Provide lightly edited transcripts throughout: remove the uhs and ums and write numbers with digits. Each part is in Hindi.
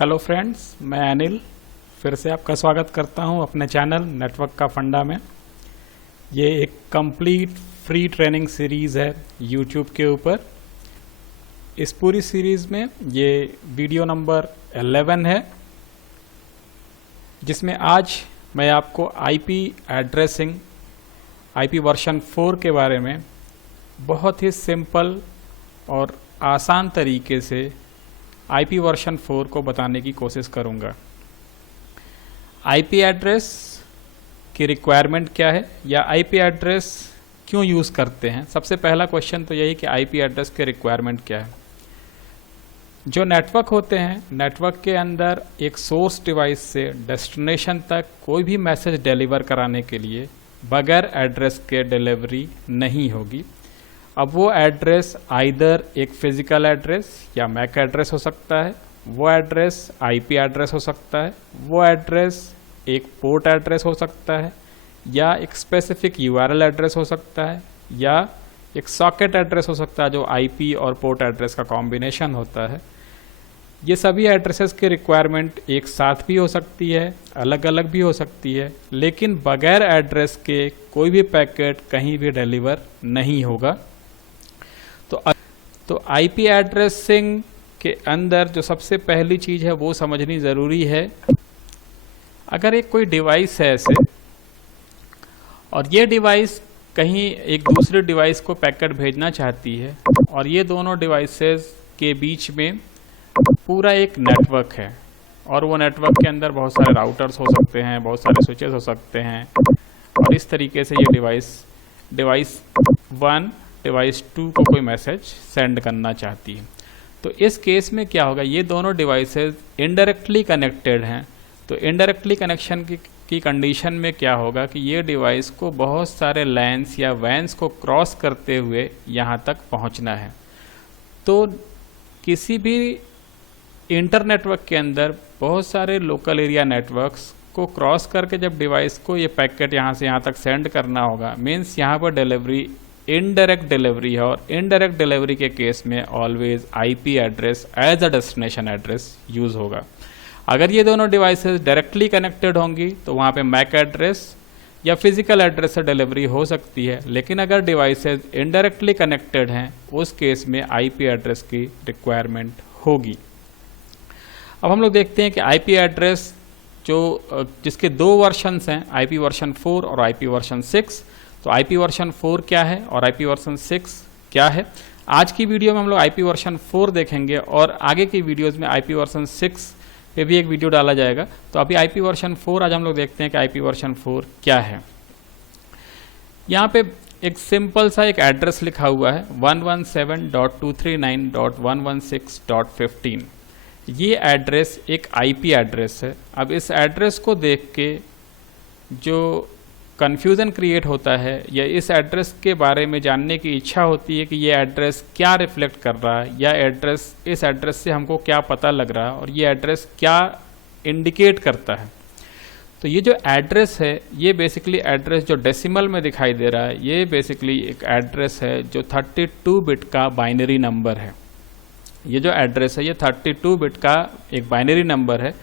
हेलो फ्रेंड्स, मैं अनिल फिर से आपका स्वागत करता हूं अपने चैनल नेटवर्क का फंडा में। ये एक कंप्लीट फ्री ट्रेनिंग सीरीज़ है यूट्यूब के ऊपर। इस पूरी सीरीज़ में ये वीडियो नंबर 11 है, जिसमें आज मैं आपको आईपी एड्रेसिंग आईपी वर्जन 4 के बारे में बहुत ही सिंपल और आसान तरीके से आईपी वर्जन 4 को बताने की कोशिश करूंगा। आईपी एड्रेस की रिक्वायरमेंट क्या है या आईपी एड्रेस क्यों यूज़ करते हैं। सबसे पहला क्वेश्चन तो यही कि आईपी एड्रेस के रिक्वायरमेंट क्या है। जो नेटवर्क होते हैं, नेटवर्क के अंदर एक सोर्स डिवाइस से डेस्टिनेशन तक कोई भी मैसेज डिलीवर कराने के लिए बगैर एड्रेस के डिलीवरी नहीं होगी। अब वो एड्रेस आइदर एक फिजिकल एड्रेस या मैक एड्रेस हो सकता है, वो एड्रेस आईपी एड्रेस हो सकता है, वो एड्रेस एक पोर्ट एड्रेस हो सकता है, या एक स्पेसिफिक यूआरएल एड्रेस हो सकता है, या एक सॉकेट एड्रेस हो सकता है जो आईपी और पोर्ट एड्रेस का कॉम्बिनेशन होता है। ये सभी एड्रेसेस की रिक्वायरमेंट एक साथ भी हो सकती है, अलग अलग भी हो सकती है, लेकिन बगैर एड्रेस के कोई भी पैकेट कहीं भी डिलीवर नहीं होगा। तो आईपी एड्रेसिंग के अंदर जो सबसे पहली चीज़ है वो समझनी ज़रूरी है। अगर एक कोई डिवाइस है ऐसे और ये डिवाइस कहीं एक दूसरे डिवाइस को पैकेट भेजना चाहती है और ये दोनों डिवाइसेस के बीच में पूरा एक नेटवर्क है और वो नेटवर्क के अंदर बहुत सारे राउटर्स हो सकते हैं, बहुत सारे स्विचेस हो सकते हैं, और इस तरीके से ये डिवाइस 1 डिवाइस 2 को कोई मैसेज सेंड करना चाहती है। तो इस केस में क्या होगा, ये दोनों डिवाइसेस इनडायरेक्टली कनेक्टेड हैं। तो इनडायरेक्टली कनेक्शन की कंडीशन में क्या होगा कि ये डिवाइस को बहुत सारे लैन्स या वैन्स को क्रॉस करते हुए यहाँ तक पहुँचना है। तो किसी भी इंटरनेटवर्क के अंदर बहुत सारे लोकल एरिया नेटवर्क्स को क्रॉस करके जब डिवाइस को ये पैकेट यहाँ से यहाँ तक सेंड करना होगा, मीन्स यहाँ पर डिलीवरी इनडायरेक्ट डिलीवरी है, और इनडायरेक्ट डिलीवरी के केस में always IP address as a destination address use होगा। अगर ये दोनों डिवाइसेस डायरेक्टली कनेक्टेड होंगी तो वहाँ पे मैक एड्रेस या फिजिकल एड्रेस से डिलीवरी हो सकती है, लेकिन अगर डिवाइसेस इनडायरेक्टली कनेक्टेड हैं उस केस में आईपी एड्रेस की रिक्वायरमेंट होगी। अब हम लोग देखते हैं कि आईपी एड्रेस जिसके 2 वर्जन्स हैं, आईपी वर्जन 4 और आईपी वर्जन 6। तो आईपी वर्जन 4 क्या है और आईपी वर्जन 6 क्या है। आज की वीडियो में हम लोग आईपी वर्जन 4 देखेंगे और आगे की वीडियोस में आईपी वर्जन 6 पे भी एक वीडियो डाला जाएगा। तो अभी आईपी वर्जन 4 आज हम लोग देखते हैं कि आईपी वर्जन 4 क्या है। यहाँ पे एक सिंपल सा एक एड्रेस लिखा हुआ है 117.239.116.15। ये एड्रेस एक आईपी एड्रेस है। अब इस एड्रेस को देख के जो कन्फ्यूज़न क्रिएट होता है या इस एड्रेस के बारे में जानने की इच्छा होती है कि ये एड्रेस क्या रिफ्लेक्ट कर रहा है, या इस एड्रेस से हमको क्या पता लग रहा है और ये एड्रेस क्या इंडिकेट करता है। तो ये जो एड्रेस है ये बेसिकली एड्रेस जो डेसिमल में दिखाई दे रहा है, ये बेसिकली एक एड्रेस है जो 32 बिट का बाइनरी नंबर है। ये जो एड्रेस है ये 32 बिट का एक बाइनरी नंबर है।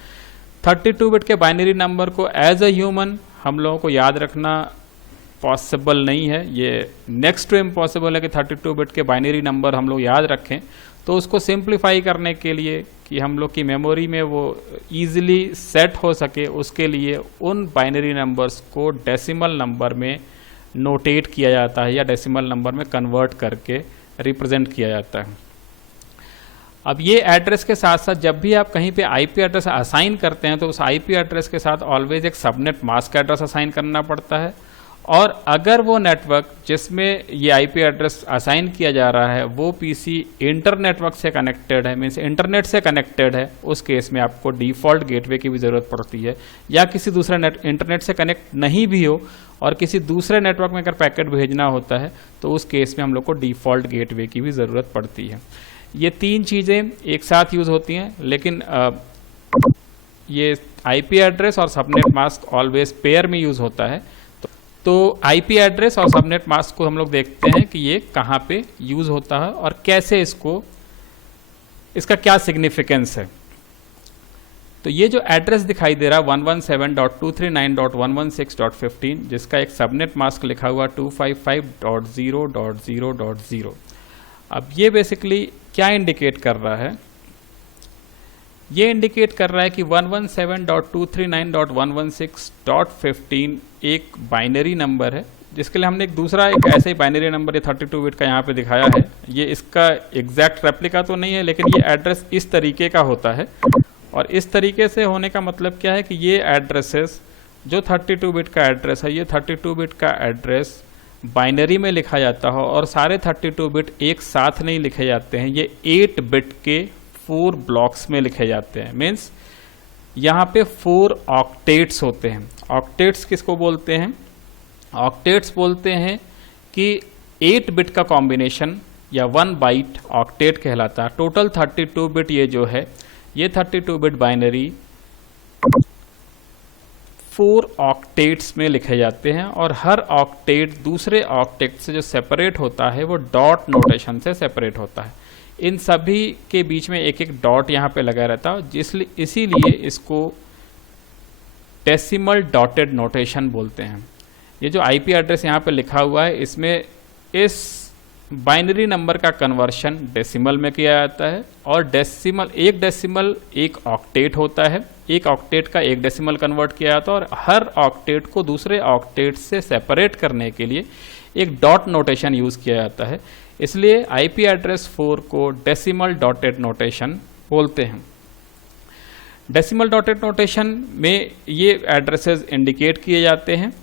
32 बिट के बाइनरी नंबर को एज अ ह्यूमन हम लोगों को याद रखना पॉसिबल नहीं है। ये नेक्स्ट टू इम्पॉसिबल है कि 32 बिट के बाइनरी नंबर हम लोग याद रखें। तो उसको सिंप्लीफाई करने के लिए कि हम लोग की मेमोरी में वो ईजिली सेट हो सके, उसके लिए उन बाइनरी नंबर्स को डेसिमल नंबर में नोटेट किया जाता है या डेसिमल नंबर में कन्वर्ट करके रिप्रेजेंट किया जाता है। अब ये एड्रेस के साथ साथ जब भी आप कहीं पे आईपी एड्रेस असाइन करते हैं तो उस आईपी एड्रेस के साथ ऑलवेज एक सबनेट मास्क एड्रेस असाइन करना पड़ता है। और अगर वो नेटवर्क जिसमें ये आईपी एड्रेस असाइन किया जा रहा है वो पीसी इंटरनेटवर्क से कनेक्टेड है, मीन्स इंटरनेट से कनेक्टेड है, उस केस में आपको डिफ़ॉल्ट गेटवे की भी ज़रूरत पड़ती है। या किसी दूसरे इंटरनेट से कनेक्ट नहीं भी हो और किसी दूसरे नेटवर्क में अगर पैकेट भेजना होता है तो उस केस में हम लोग को डिफ़ॉल्ट गेटवे की भी ज़रूरत पड़ती है। ये 3 चीज़ें एक साथ यूज़ होती हैं, लेकिन ये आईपी एड्रेस और सबनेट मास्क ऑलवेज पेयर में यूज़ होता है। तो आईपी एड्रेस और सबनेट मास्क को हम लोग देखते हैं कि ये कहाँ पे यूज़ होता है और कैसे इसका क्या सिग्निफिकेंस है। तो ये जो एड्रेस दिखाई दे रहा है 117.239.116.15, जिसका एक सबनेट मास्क लिखा हुआ 255.0.0.0, अब ये बेसिकली क्या इंडिकेट कर रहा है? ये इंडिकेट कर रहा है कि 117.239.116.15 एक बाइनरी नंबर है, जिसके लिए हमने एक दूसरा एक ऐसे ही बाइनरी नंबर ये 32 बिट का यहाँ पे दिखाया है। ये इसका एग्जैक्ट रेप्लिका तो नहीं है, लेकिन ये एड्रेस इस तरीके का होता है। और इस तरीके से होने का मतलब क्या है कि ये एड्रेसेस जो 32 बिट का एड्रेस है, ये 32 बिट का एड्रेस बाइनरी में लिखा जाता हो, और सारे 32 बिट एक साथ नहीं लिखे जाते हैं, ये 8 बिट के 4 ब्लॉक्स में लिखे जाते हैं। मीन्स यहाँ पे 4 ऑक्टेट्स होते हैं। ऑक्टेट्स किसको बोलते हैं? ऑक्टेट्स बोलते हैं कि 8 बिट का कॉम्बिनेशन या 1 बाइट ऑक्टेट कहलाता है। टोटल 32 बिट ये जो है, ये 32 बिट बाइनरी 4 ऑक्टेट्स में लिखे जाते हैं, और हर ऑक्टेट दूसरे ऑक्टेट से जो सेपरेट होता है वो डॉट नोटेशन से सेपरेट होता है। इन सभी के बीच में एक एक डॉट यहाँ पे लगा रहता है, इसीलिए इसको डेसिमल डॉटेड नोटेशन बोलते हैं। ये जो आईपी एड्रेस यहाँ पे लिखा हुआ है, इसमें इस बाइनरी नंबर का कन्वर्शन डेसिमल में किया जाता है, और डेसिमल एक ऑक्टेट होता है, एक ऑक्टेट का एक डेसिमल कन्वर्ट किया जाता है, और हर ऑक्टेट को दूसरे ऑक्टेट से सेपरेट करने के लिए एक डॉट नोटेशन यूज़ किया जाता है। इसलिए आईपी एड्रेस 4 को डेसिमल डॉटेड नोटेशन बोलते हैं। डेसिमल डॉटेड नोटेशन में ये एड्रेसेस इंडिकेट किए जाते हैं।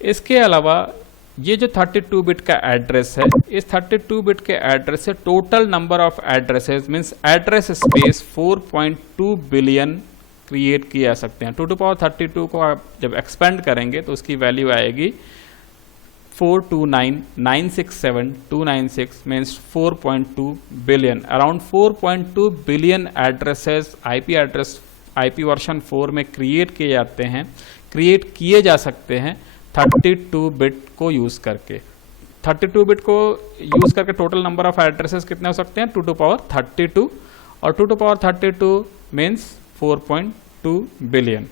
इसके अलावा ये जो 32 बिट का एड्रेस है, इस 32 बिट के एड्रेस से total number of addresses means address space 4.2 billion create किए जा सकते हैं। 2 टू पावर 32 को आप जब एक्सपेंड करेंगे तो उसकी वैल्यू आएगी 429,967,296 means 4.2 billion. Around 4.2 billion addresses IP version 4 में क्रिएट किए जा सकते हैं 32 बिट को यूज़ करके। 32 बिट को यूज़ करके टोटल नंबर ऑफ एड्रेसेस कितने हो सकते हैं? 2 टू पावर 32, और 2 टू पावर 32 मीन्स 4.2 बिलियन।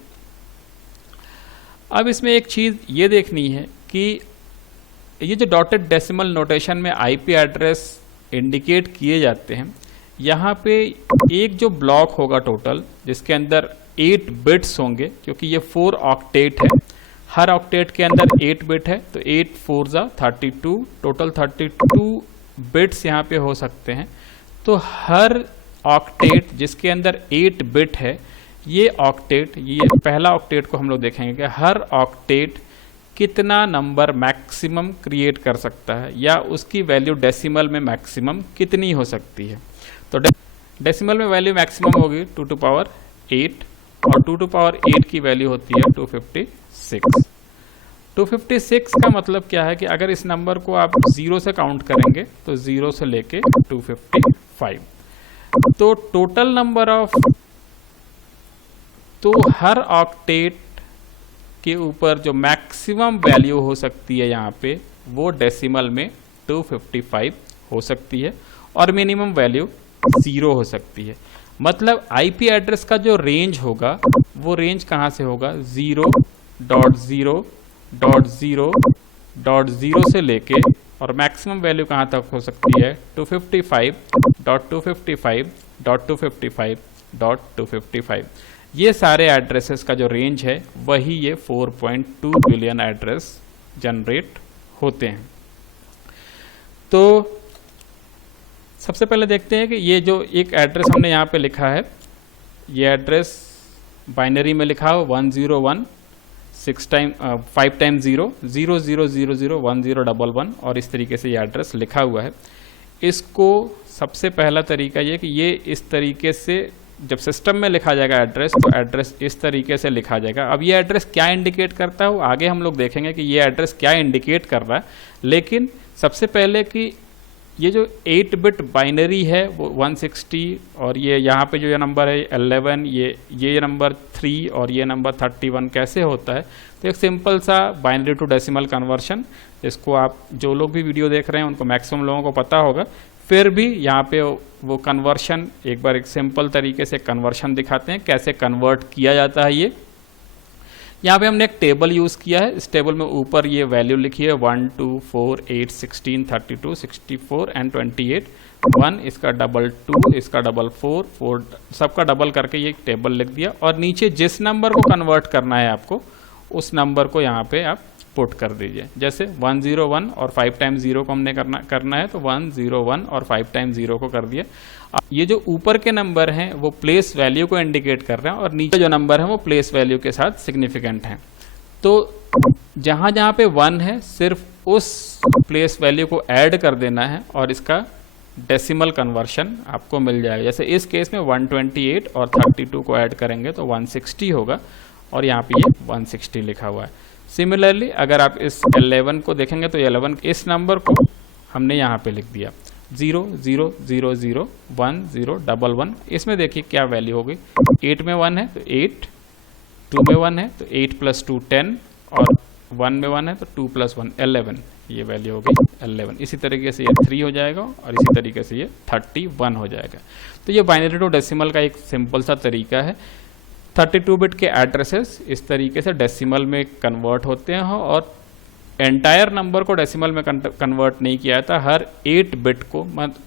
अब इसमें एक चीज़ ये देखनी है कि ये जो डॉटेड डेसिमल नोटेशन में आईपी एड्रेस इंडिकेट किए जाते हैं, यहाँ पे एक जो ब्लॉक होगा टोटल, जिसके अंदर 8 बिट्स होंगे, क्योंकि ये 4 ऑक्टेट है, हर ऑक्टेट के अंदर 8 बिट है, तो 8 4 जा 32, टोटल 32 बिट्स यहाँ पे हो सकते हैं। तो हर ऑक्टेट जिसके अंदर 8 बिट है, ये पहला ऑक्टेट को हम लोग देखेंगे कि हर ऑक्टेट कितना नंबर मैक्सिमम क्रिएट कर सकता है, या उसकी वैल्यू डेसिमल में मैक्सिमम कितनी हो सकती है। तो डेसिमल में वैल्यू मैक्सिमम होगी 2 टू पावर 8, और 2 टू पावर 8 की वैल्यू होती है 256। 256 का मतलब क्या है कि अगर इस नंबर को आप 0 से काउंट करेंगे तो 0 से लेके 255, तो टोटल नंबर ऑफ, तो हर ऑक्टेट के ऊपर जो मैक्सिमम वैल्यू हो सकती है यहाँ पे, वो डेसिमल में 255 हो सकती है, और मिनिमम वैल्यू 0 हो सकती है। मतलब आईपी एड्रेस का जो रेंज होगा, वो रेंज कहाँ से होगा? 0.0.0.0 से लेके, और मैक्सिमम वैल्यू कहाँ तक हो सकती है? 255.255.255.255। ये सारे एड्रेसेस का जो रेंज है, वही ये 4.2 बिलियन एड्रेस जनरेट होते हैं। तो सबसे पहले देखते हैं कि ये जो एक एड्रेस हमने यहाँ पे लिखा है, ये एड्रेस बाइनरी में लिखा हो 101 5 टाइम 0 0 0 0 0 1 0 1 1, और इस तरीके से ये एड्रेस लिखा हुआ है। इसको सबसे पहला तरीका ये कि ये इस तरीके से जब सिस्टम में लिखा जाएगा एड्रेस, तो एड्रेस इस तरीके से लिखा जाएगा। अब ये एड्रेस क्या इंडिकेट करता है वो आगे हम लोग देखेंगे कि ये एड्रेस क्या इंडिकेट कर रहा है। लेकिन सबसे पहले कि ये जो 8 बिट बाइनरी है वो 160, और ये यहाँ पे जो ये नंबर है 11, ये नंबर 3 और ये नंबर 31 कैसे होता है? तो एक सिंपल सा बाइनरी टू डेसिमल कन्वर्शन, इसको आप जो लोग भी वीडियो देख रहे हैं उनको मैक्सिमम लोगों को पता होगा। फिर भी यहाँ पे वो कन्वर्शन, एक बार एक सिंपल तरीके से कन्वर्शन दिखाते हैं कैसे कन्वर्ट किया जाता है। ये यहाँ पे हमने एक टेबल यूज़ किया है। इस टेबल में ऊपर ये वैल्यू लिखी है 1 2 4 8 16 32 64 एंड 28। 1 इसका डबल 2 इसका डबल 4 4 सबका डबल करके ये एक टेबल लिख दिया। और नीचे जिस नंबर को कन्वर्ट करना है आपको, उस नंबर को यहाँ पे आप पुट कर दीजिए। जैसे 101 और 5 टाइम्स 0 को हमने करना है तो 101 और 5 टाइम्स 0 को कर दिया। ये जो ऊपर के नंबर हैं वो प्लेस वैल्यू को इंडिकेट कर रहे हैं और नीचे जो नंबर है वो प्लेस वैल्यू के साथ सिग्निफिकेंट हैं। तो जहाँ जहाँ पे 1 है सिर्फ उस प्लेस वैल्यू को ऐड कर देना है और इसका डेसिमल कन्वर्शन आपको मिल जाएगा। जैसे इस केस में 128 और 32 को ऐड करेंगे तो 160 होगा और यहाँ पे ये 160 लिखा हुआ है। सिमिलरली अगर आप इस 11 को देखेंगे तो 11 इस नंबर को हमने यहाँ पे लिख दिया 0 0 0 0 1 0 1 1। इसमें देखिए क्या वैल्यू हो गई, 8 में 1 है तो 8, 2 में 1 है तो 8 + 2 10 और 1 में 1 है तो 2 + 1 11। ये वैल्यू हो गई 11। इसी तरीके से ये 3 हो जाएगा और इसी तरीके से ये 31 हो जाएगा। तो ये बाइनरी टू डेसिमल का एक सिंपल सा तरीका है। 32 बिट के एड्रेसेस इस तरीके से डेसिमल में कन्वर्ट होते हैं और एंटायर नंबर को डेसिमल में कन्वर्ट नहीं किया जाता। हर 8 बिट को,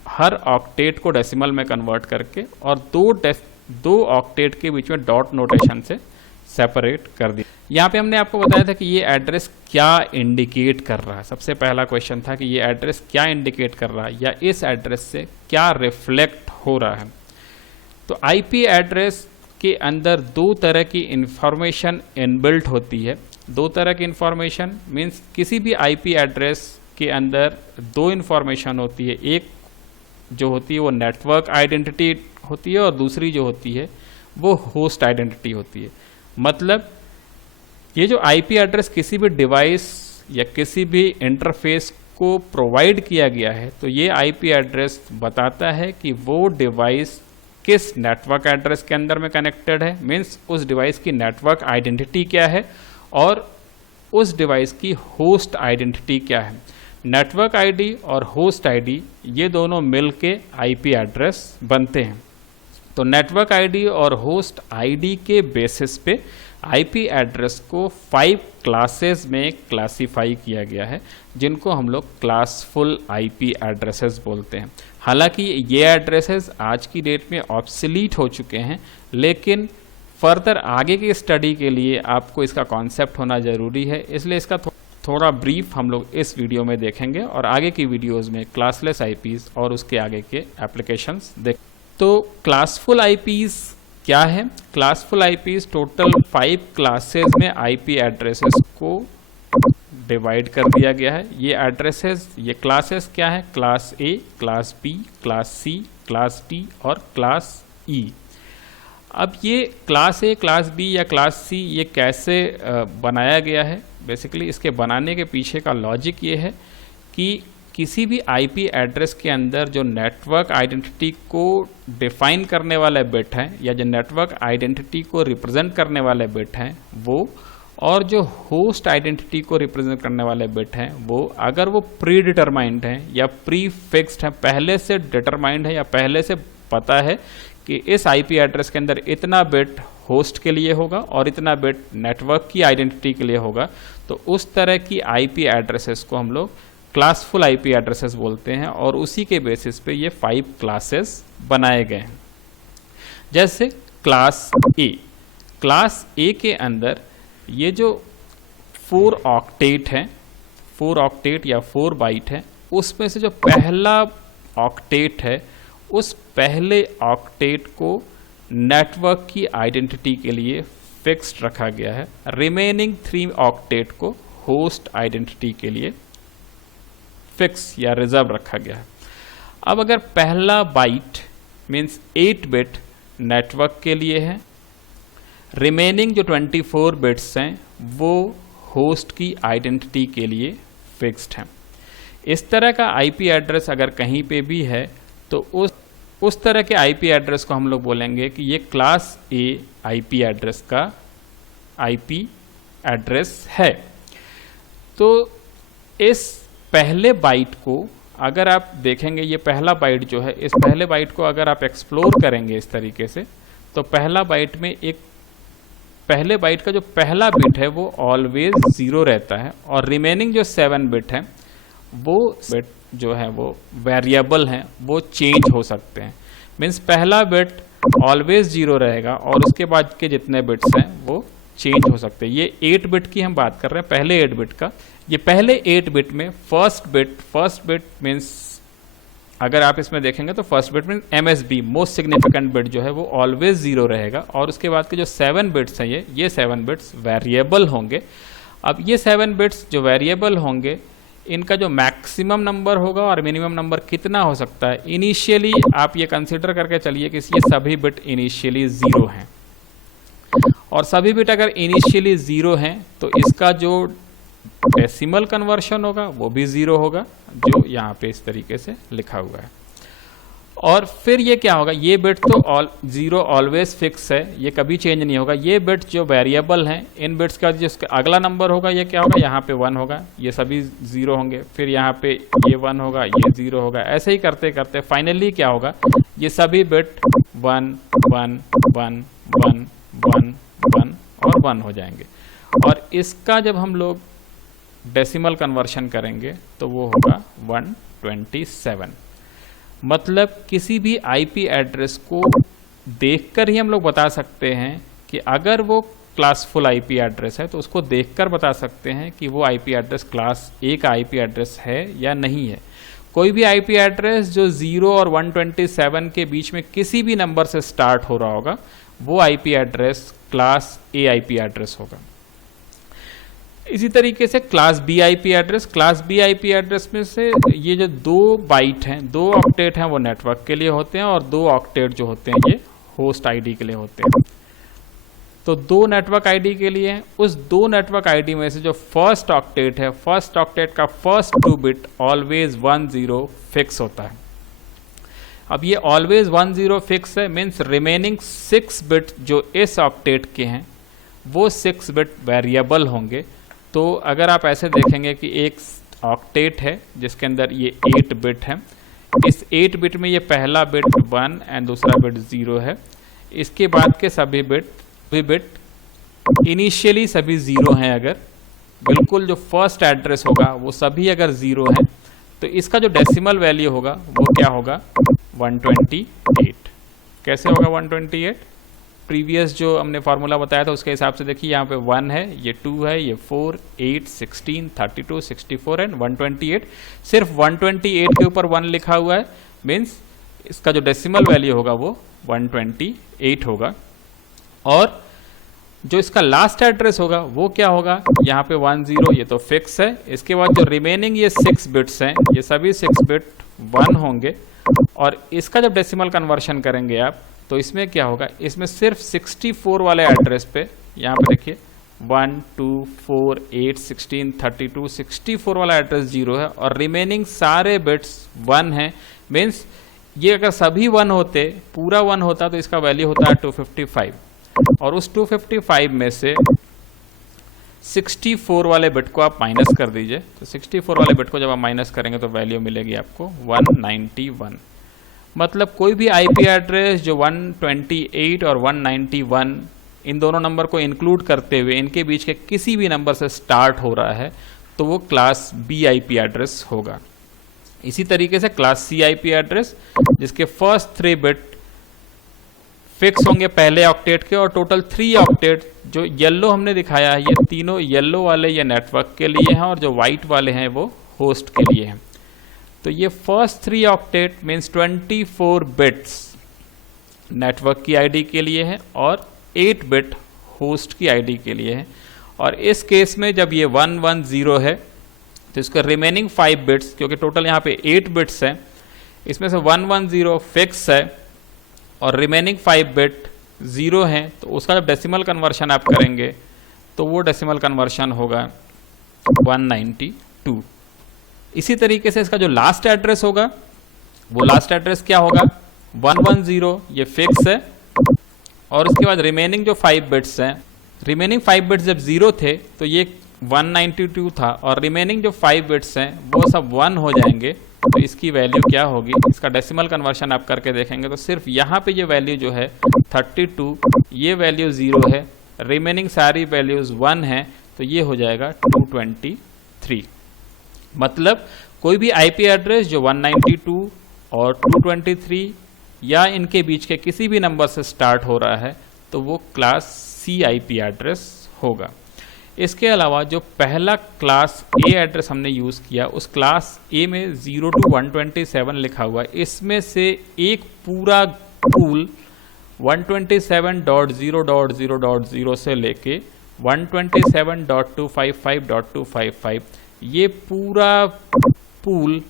हर ऑक्टेट को डेसिमल में कन्वर्ट करके और दो ऑक्टेट के बीच में डॉट नोटेशन से सेपरेट कर दिया। यहाँ पे हमने आपको बताया था कि ये एड्रेस क्या इंडिकेट कर रहा है। सबसे पहला क्वेश्चन था कि ये एड्रेस क्या इंडिकेट कर रहा है या इस एड्रेस से क्या रिफ्लेक्ट हो रहा है। तो आईपी एड्रेस के अंदर दो तरह की इंफॉर्मेशन इनबिल्ट होती है। दो तरह की इंफॉर्मेशन मीन्स किसी भी आईपी एड्रेस के अंदर दो इंफॉर्मेशन होती है। एक जो होती है वो नेटवर्क आइडेंटिटी होती है और दूसरी जो होती है वो होस्ट आइडेंटिटी होती है। मतलब ये जो आईपी एड्रेस किसी भी डिवाइस या किसी भी इंटरफेस को प्रोवाइड किया गया है तो ये आईपी एड्रेस बताता है कि वो डिवाइस किस नेटवर्क एड्रेस के अंदर में कनेक्टेड है, मीन्स उस डिवाइस की नेटवर्क आइडेंटिटी क्या है और उस डिवाइस की होस्ट आइडेंटिटी क्या है। नेटवर्क आईडी और होस्ट आईडी ये दोनों मिलके आईपी एड्रेस बनते हैं। तो नेटवर्क आईडी और होस्ट आईडी के बेसिस पे आईपी एड्रेस को 5 क्लासेस में क्लासिफाई किया गया है, जिनको हम लोग क्लासफुल आईपी एड्रेसेस बोलते हैं। हालांकि ये एड्रेसेस आज की डेट में ऑब्सलीट हो चुके हैं, लेकिन फर्दर आगे की स्टडी के लिए आपको इसका कॉन्सेप्ट होना ज़रूरी है, इसलिए इसका थोड़ा ब्रीफ हम लोग इस वीडियो में देखेंगे और आगे की वीडियोज़ में क्लासलेस आईपीज़ और उसके आगे के एप्लीकेशंस देख। तो क्लासफुल आईपीज़ क्या है? क्लासफुल आईपीज़ टोटल 5 क्लासेस में आईपी एड्रेसेस को डिवाइड कर दिया गया है। ये एड्रेसेस, ये क्लासेस क्या है? Class A, class B, class C, class D और क्लास ई। अब ये क्लास ए, क्लास बी या क्लास सी ये कैसे बनाया गया है? बेसिकली इसके बनाने के पीछे का लॉजिक ये है कि किसी भी आईपी एड्रेस के अंदर जो नेटवर्क आइडेंटिटी को डिफाइन करने वाले बिट हैं या जो नेटवर्क आइडेंटिटी को रिप्रेजेंट करने वाले बिट हैं वो, और जो होस्ट आइडेंटिटी को रिप्रेजेंट करने वाले बिट हैं वो, अगर वो प्री डिटरमाइंड हैं या प्री फिक्स्ड हैं, पहले से डिटरमाइंड है या पहले से पता है कि इस आईपी एड्रेस के अंदर इतना बिट होस्ट के लिए होगा और इतना बिट नेटवर्क की आइडेंटिटी के लिए होगा, तो उस तरह की आईपी एड्रेसेस को हम लोग क्लासफुल आईपी एड्रेसेस बोलते हैं और उसी के बेसिस पे ये 5 क्लासेस बनाए गए हैं। जैसे क्लास ए, क्लास ए के अंदर ये जो 4 ऑक्टेट है, 4 ऑक्टेट या 4 बाइट है, उसमें से जो पहला ऑक्टेट है उस पहले ऑक्टेट को नेटवर्क की आइडेंटिटी के लिए फिक्स्ड रखा गया है। रिमेनिंग 3 ऑक्टेट को होस्ट आइडेंटिटी के लिए फिक्स या रिजर्व रखा गया है। अब अगर पहला बाइट मीन्स 8 बिट नेटवर्क के लिए है, रिमेनिंग जो 24 बिट्स हैं वो होस्ट की आइडेंटिटी के लिए फिक्स्ड हैं। इस तरह का आईपी एड्रेस अगर कहीं पे भी है तो उस तरह के आईपी एड्रेस को हम लोग बोलेंगे कि ये क्लास ए आईपी एड्रेस का आईपी एड्रेस है। तो इस पहले बाइट को अगर आप देखेंगे ये पहला बाइट जो है, इस पहले बाइट को अगर आप एक्सप्लोर करेंगे इस तरीके से, तो पहला बाइट में एक पहले बाइट का जो पहला बिट है वो ऑलवेज 0 रहता है, और रिमेनिंग जो 7 बिट है वो बिट जो है वो वेरिएबल हैं, वो चेंज हो सकते हैं। मीन्स पहला बिट ऑलवेज 0 रहेगा और उसके बाद के जितने बिट्स हैं वो चेंज हो सकते हैं। ये 8 बिट की हम बात कर रहे हैं, पहले 8 बिट का। ये पहले 8 बिट में फर्स्ट बिट मीन्स अगर आप इसमें देखेंगे तो first bit means MSB most significant bit जो है वो ऑलवेज 0 रहेगा, और उसके बाद के जो 7 बिट्स हैं ये 7 बिट्स वेरिएबल होंगे। अब ये 7 बिट्स जो वेरिएबल होंगे, इनका जो मैक्सिमम नंबर होगा और मिनिमम नंबर कितना हो सकता है, इनिशियली आप ये कंसिडर करके चलिए कि ये सभी बिट इनिशियली 0 हैं, और सभी बिट अगर इनिशियली 0 हैं तो इसका जो डेसिमल कन्वर्शन होगा वो भी 0 होगा, जो यहाँ पे इस तरीके से लिखा हुआ है। और फिर ये क्या होगा, ये बिट तो 0 ऑलवेज फिक्स है, ये कभी चेंज नहीं होगा। ये बिट जो वेरिएबल हैं, इन बिट्स का जिसका अगला नंबर होगा ये क्या होगा, यहाँ पे 1 होगा, ये सभी 0 होंगे, फिर यहाँ पे ये 1 होगा, ये 0 होगा, ऐसे ही करते करते फाइनली क्या होगा, ये सभी बिट 1 1 1 1 1 1 और 1 हो जाएंगे। और इसका जब हम लोग डेसिमल कन्वर्शन करेंगे तो वो होगा 127। मतलब किसी भी आईपी एड्रेस को देखकर ही हम लोग बता सकते हैं कि अगर वो क्लासफुल आईपी एड्रेस है तो उसको देखकर बता सकते हैं कि वो आईपी एड्रेस क्लास A का आईपी एड्रेस है या नहीं है। कोई भी आईपी एड्रेस जो 0 और 127 के बीच में किसी भी नंबर से स्टार्ट हो रहा होगा, वो IP address class A IP address होगा। इसी तरीके से क्लास B आईपी एड्रेस में से ये जो 2 बाइट हैं, 2 ऑक्टेट हैं, वो नेटवर्क के लिए होते हैं, और 2 ऑक्टेट जो होते हैं ये होस्ट आईडी के लिए होते हैं। तो 2 नेटवर्क आईडी के लिए हैं। उस 2 नेटवर्क आईडी में से जो फर्स्ट ऑक्टेट है, फर्स्ट ऑक्टेट का फर्स्ट 2 बिट ऑलवेज 10 फिक्स होता है। अब ये ऑलवेज 10 फिक्स है, मीन्स रिमेनिंग 6 बिट जो इस ऑक्टेट के हैं वो 6 बिट वेरिएबल होंगे। तो अगर आप ऐसे देखेंगे कि एक ऑक्टेट है जिसके अंदर ये 8 बिट है, इस 8 बिट में ये पहला बिट 1 एंड दूसरा बिट 0 है। इसके बाद के सभी बिट इनिशियली सभी 0 हैं। अगर बिल्कुल जो फर्स्ट एड्रेस होगा वो सभी अगर 0 हैं तो इसका जो डेसिमल वैल्यू होगा वो क्या होगा, 128। कैसे होगा 128? प्रीवियस जो हमने फार्मूला बताया था उसके हिसाब से देखिए, यहाँ पे 1 है, ये 2 है, ये 4 8 16 32 64 एंड 128। सिर्फ 128 के ऊपर 1 लिखा हुआ है, मीन्स इसका जो डेसिमल वैल्यू होगा वो 128 होगा। और जो इसका लास्ट एड्रेस होगा वो क्या होगा, यहाँ पे 10, ये तो फिक्स है। इसके बाद जो रिमेनिंग ये 6 बिट्स हैं, ये सभी 6 बिट 1 होंगे। और इसका जब डेसिमल कन्वर्शन करेंगे आप तो इसमें क्या होगा, इसमें सिर्फ 64 वाले एड्रेस पे, यहाँ पे देखिए 1 2 4 8 16 32 64 वाला एड्रेस 0 है, और रिमेनिंग सारे बिट्स 1 हैं। मीन्स ये अगर सभी 1 होते, पूरा 1 होता तो इसका वैल्यू होता है 255, और उस 255 में से 64 वाले बिट को आप माइनस कर दीजिए। तो 64 वाले बिट को जब आप माइनस करेंगे तो वैल्यू मिलेगी आपको 191। मतलब कोई भी आईपी एड्रेस जो 128 और 191 इन दोनों नंबर को इंक्लूड करते हुए इनके बीच के किसी भी नंबर से स्टार्ट हो रहा है तो वो क्लास B आईपी एड्रेस होगा। इसी तरीके से क्लास C आईपी एड्रेस जिसके फर्स्ट 3 बिट फिक्स होंगे पहले ऑक्टेट के, और टोटल 3 ऑक्टेट जो येलो हमने दिखाया है, ये तीनों येलो वाले ये नेटवर्क के लिए हैं, और जो व्हाइट वाले हैं वो होस्ट के लिए हैं। तो ये first 3 octet means 24 bits network की आईडी के लिए है और 8 बिट होस्ट की आईडी के लिए है। और इस केस में जब ये 110 है तो इसका रिमेनिंग 5 बिट्स, क्योंकि टोटल यहाँ पे 8 बिट्स हैं, इसमें से 110 फिक्स है और रिमेनिंग 5 बिट 0 हैं, तो उसका जब डेसिमल कन्वर्शन आप करेंगे तो वो डेसिमल कन्वर्शन होगा 192। इसी तरीके से इसका जो लास्ट एड्रेस होगा वो लास्ट एड्रेस क्या होगा, 110, ये फिक्स है, और उसके बाद रिमेनिंग जो 5 बिट्स हैं, रिमेनिंग 5 बिट्स जब 0 थे तो ये 192 था, और रिमेनिंग जो 5 बिट्स हैं वो सब 1 हो जाएंगे तो इसकी वैल्यू क्या होगी, इसका डेसिमल कन्वर्शन आप करके देखेंगे तो सिर्फ यहाँ पे ये वैल्यू जो है 32, ये वैल्यू 0 है, रिमेनिंग सारी वैल्यूज 1 है, तो ये हो जाएगा 223। मतलब कोई भी आईपी एड्रेस जो 192 और 223 या इनके बीच के किसी भी नंबर से स्टार्ट हो रहा है तो वो क्लास सी आईपी एड्रेस होगा। इसके अलावा जो पहला क्लास ए एड्रेस हमने यूज़ किया, उस क्लास ए में 0 to 127 लिखा हुआ है, इसमें से एक पूरा पूल 127.0.0.0 से लेके 127.255.255 ये पूरा पूल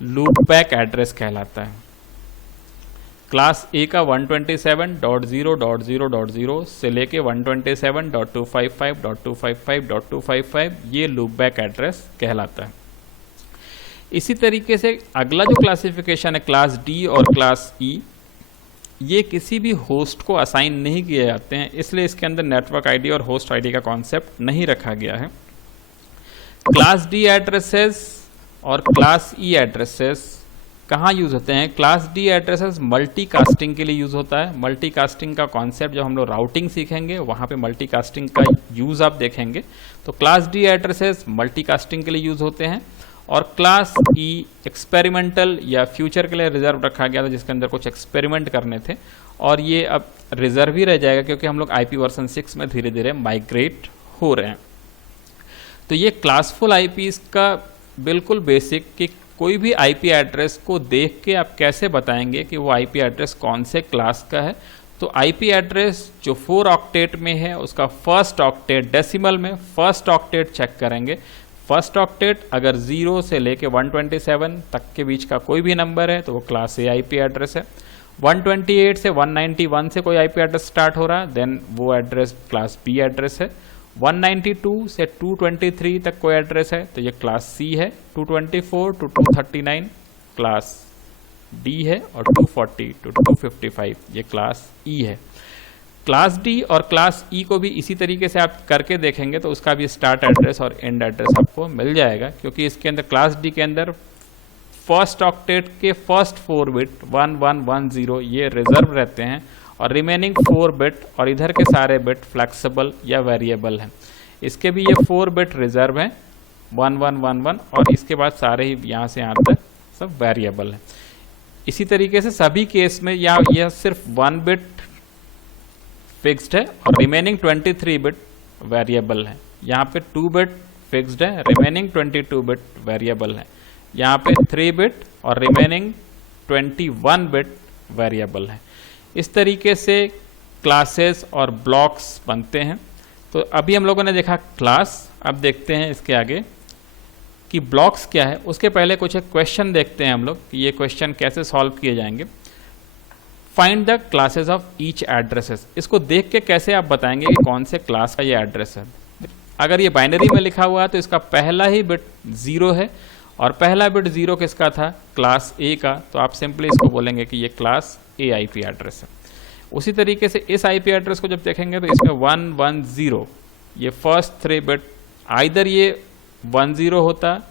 लूपबैक एड्रेस कहलाता है। क्लास ए का 127.0.0.0 से लेके 127.255.255.255 ये लूपबैक एड्रेस कहलाता है। इसी तरीके से अगला जो क्लासिफिकेशन है क्लास डी और क्लास ई, ये किसी भी होस्ट को असाइन नहीं किए जाते हैं, इसलिए इसके अंदर नेटवर्क आईडी और होस्ट आईडी का कॉन्सेप्ट नहीं रखा गया है। क्लास डी एड्रेसेस और क्लास ई एड्रेसेस कहाँ यूज़ होते हैं? क्लास डी एड्रेसेस मल्टीकास्टिंग के लिए यूज़ होता है। मल्टीकास्टिंग का कॉन्सेप्ट जब हम लोग राउटिंग सीखेंगे वहाँ पे मल्टीकास्टिंग का यूज़ आप देखेंगे। तो क्लास डी एड्रेसेस मल्टीकास्टिंग के लिए यूज़ होते हैं। और क्लास ई एक्सपेरिमेंटल या फ्यूचर के लिए रिजर्व रखा गया था, जिसके अंदर कुछ एक्सपेरिमेंट करने थे, और ये अब रिजर्व ही रह जाएगा क्योंकि हम लोग आईपी वर्जन 6 में धीरे धीरे माइग्रेट हो रहे हैं। तो ये क्लासफुल आईपीज का बिल्कुल बेसिक कि कोई भी आईपी एड्रेस को देख के आप कैसे बताएंगे कि वो आईपी एड्रेस कौन से क्लास का है। तो आईपी एड्रेस जो 4 ऑक्टेट में है उसका फर्स्ट ऑक्टेट डेसिमल में फर्स्ट ऑक्टेट चेक करेंगे। फर्स्ट ऑक्टेट अगर 0 से लेके 127 तक के बीच का कोई भी नंबर है तो वो क्लास ए आईपी एड्रेस है। 128 से 191 से कोई आईपी एड्रेस स्टार्ट हो रहा है देन वो एड्रेस क्लास बी एड्रेस है। 192 से 223 तक कोई एड्रेस है तो ये क्लास सी है। 224 to 239 क्लास डी है और 240 to 255 ये क्लास ई है। क्लास डी और क्लास ई को भी इसी तरीके से आप करके देखेंगे तो उसका भी स्टार्ट एड्रेस और एंड एड्रेस आपको मिल जाएगा, क्योंकि इसके अंदर क्लास डी के अंदर फर्स्ट ऑक्टेट के फर्स्ट 4 बिट 1110 ये रिजर्व रहते हैं और रिमेनिंग 4 बिट और इधर के सारे बिट फ्लेक्सिबल या वेरिएबल हैं। इसके भी ये 4 बिट रिजर्व हैं 1111 और इसके बाद सारे ही यहाँ से यहाँ तक सब वेरिएबल हैं। इसी तरीके से सभी केस में यह सिर्फ 1 बिट फिक्स्ड है और रिमेनिंग 23 बिट वेरिएबल है। यहाँ पे 2 बिट फिक्स्ड है, रिमेनिंग 22 बिट वेरिएबल है। यहाँ पे 3 बिट और रिमेनिंग 21 बिट वेरिएबल है। इस तरीके से क्लासेस और ब्लॉक्स बनते हैं। तो अभी हम लोगों ने देखा क्लास, अब देखते हैं इसके आगे कि ब्लॉक्स क्या है। उसके पहले कुछ एक क्वेश्चन देखते हैं हम लोग कि ये क्वेश्चन कैसे सॉल्व किए जाएंगे। Find the classes of each addresses, इसको देख के कैसे आप बताएंगे कि कौन से क्लास का ये एड्रेस है। अगर ये बाइनरी में लिखा हुआ है तो इसका पहला ही बिट 0 है और पहला बिट 0 किसका था? क्लास ए का। तो आप सिंपली इसको बोलेंगे कि ये क्लास ए आईपी एड्रेस है। उसी तरीके से इस आईपी एड्रेस को जब देखेंगे तो इसमें 110 ये फर्स्ट 3 बिट आइदर ये 10 होता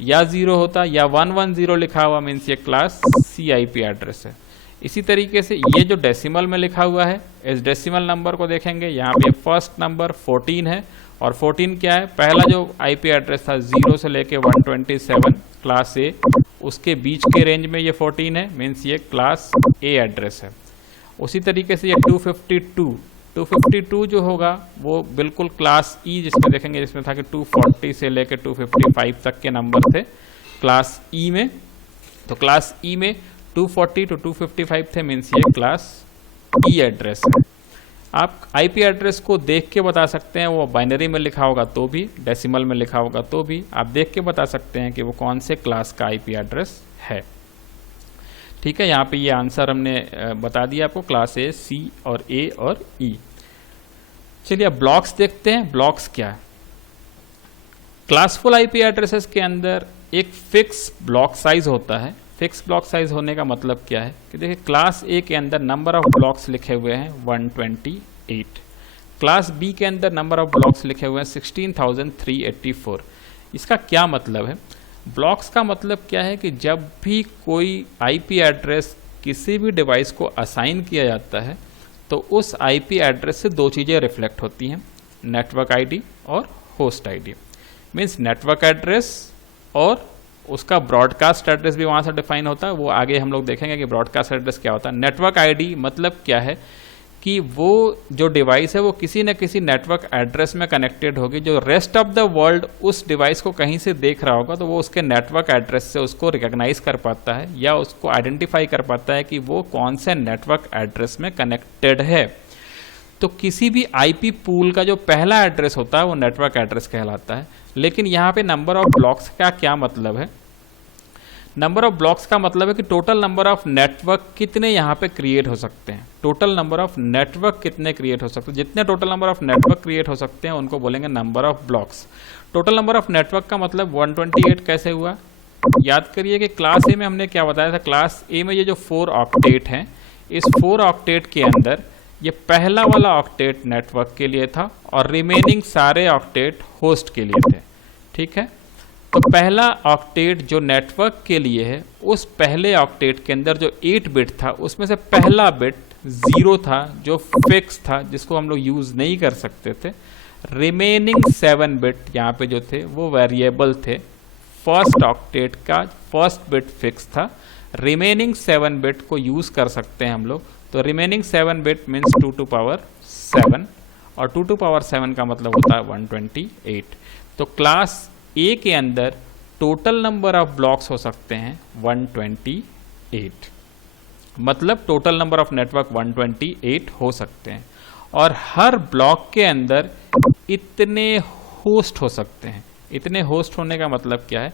या 0 होता या 110 लिखा हुआ मीन्स ये क्लास सी आईपी एड्रेस है। इसी तरीके से ये जो डेसिमल में लिखा हुआ है इस डेसिमल नंबर को देखेंगे, यहाँ पे फर्स्ट नंबर 14 है और 14 क्या है? पहला जो आईपी एड्रेस था 0 से लेके 127 क्लास ए, उसके बीच के रेंज में ये 14 है मीन्स ये क्लास ए एड्रेस है। उसी तरीके से ये 252 जो होगा वो बिल्कुल क्लास ई, जिसमें देखेंगे जिसमें था कि 240 से लेके 255 तक के नंबर थे क्लास ई में। तो क्लास ई में 240 to 255 थे मीन्स ये क्लास ई एड्रेस है। आप आईपी एड्रेस को देख के बता सकते हैं, वो बाइनरी में लिखा होगा तो भी, डेसिमल में लिखा होगा तो भी आप देख के बता सकते हैं कि वो कौन से क्लास का आईपी एड्रेस है। ठीक है, यहाँ पे ये आंसर हमने बता दिया आपको, क्लास ए, सी और ए और ई। चलिए अब ब्लॉक्स देखते हैं। ब्लॉक्स क्या है? क्लासफुल आईपी एड्रेसेस के अंदर एक फिक्स ब्लॉक साइज होता है। फिक्स ब्लॉक साइज होने का मतलब क्या है कि देखिए क्लास ए के अंदर नंबर ऑफ ब्लॉक्स लिखे हुए हैं 128, क्लास बी के अंदर नंबर ऑफ ब्लॉक्स लिखे हुए हैं 16,384। इसका क्या मतलब है? ब्लॉक्स का मतलब क्या है कि जब भी कोई आईपी एड्रेस किसी भी डिवाइस को असाइन किया जाता है तो उस आईपी एड्रेस से दो चीज़ें रिफ्लेक्ट होती हैं, नेटवर्क आईडी और host ID. Means network address और उसका ब्रॉडकास्ट एड्रेस भी वहाँ से डिफाइन होता है, वो आगे हम लोग देखेंगे कि ब्रॉडकास्ट एड्रेस क्या होता है। नेटवर्क आईडी मतलब क्या है कि वो जो डिवाइस है वो किसी न किसी नेटवर्क एड्रेस में कनेक्टेड होगी, जो रेस्ट ऑफ द वर्ल्ड उस डिवाइस को कहीं से देख रहा होगा तो वो उसके नेटवर्क एड्रेस से उसको रिकॉग्नाइज कर पाता है या उसको आइडेंटिफाई कर पाता है कि वो कौन से नेटवर्क एड्रेस में कनेक्टेड है। तो किसी भी आईपी पूल का जो पहला एड्रेस होता है वो नेटवर्क एड्रेस कहलाता है। लेकिन यहाँ पे नंबर ऑफ ब्लॉक्स का क्या मतलब है? नंबर ऑफ ब्लॉक्स का मतलब है कि टोटल नंबर ऑफ नेटवर्क कितने यहाँ पे क्रिएट हो सकते हैं। टोटल नंबर ऑफ नेटवर्क कितने क्रिएट हो सकते हैं, जितने total number of network create हो सकते हैं उनको बोलेंगे number of blocks. Total number of network का मतलब 128 कैसे हुआ? याद करिए कि क्लास ए में हमने क्या बताया था। क्लास ए में ये जो 4 ऑक्टेट हैं, इस 4 ऑक्टेट के अंदर ये पहला वाला ऑक्टेट नेटवर्क के लिए था और रिमेनिंग सारे ऑक्टेट होस्ट के लिए थे। ठीक है, तो पहला ऑक्टेट जो नेटवर्क के लिए है, उस पहले ऑक्टेट के अंदर जो 8 बिट था उसमें से पहला बिट 0 था जो फिक्स था, जिसको हम लोग यूज नहीं कर सकते थे। रिमेनिंग 7 बिट यहाँ पे जो थे वो वेरिएबल थे। फर्स्ट ऑक्टेट का फर्स्ट बिट फिक्स था, रिमेनिंग 7 बिट को यूज कर सकते हैं हम लोग। तो remaining 7 bit means 2 to power 7 और 2 टू पावर 7 का मतलब होता है 128। तो क्लास ए के अंदर टोटल नंबर ऑफ ब्लॉक्स हो सकते हैं 128, मतलब टोटल नंबर ऑफ नेटवर्क 128 हो सकते हैं। और हर ब्लॉक के अंदर इतने होस्ट हो सकते हैं। इतने होस्ट होने का मतलब क्या है?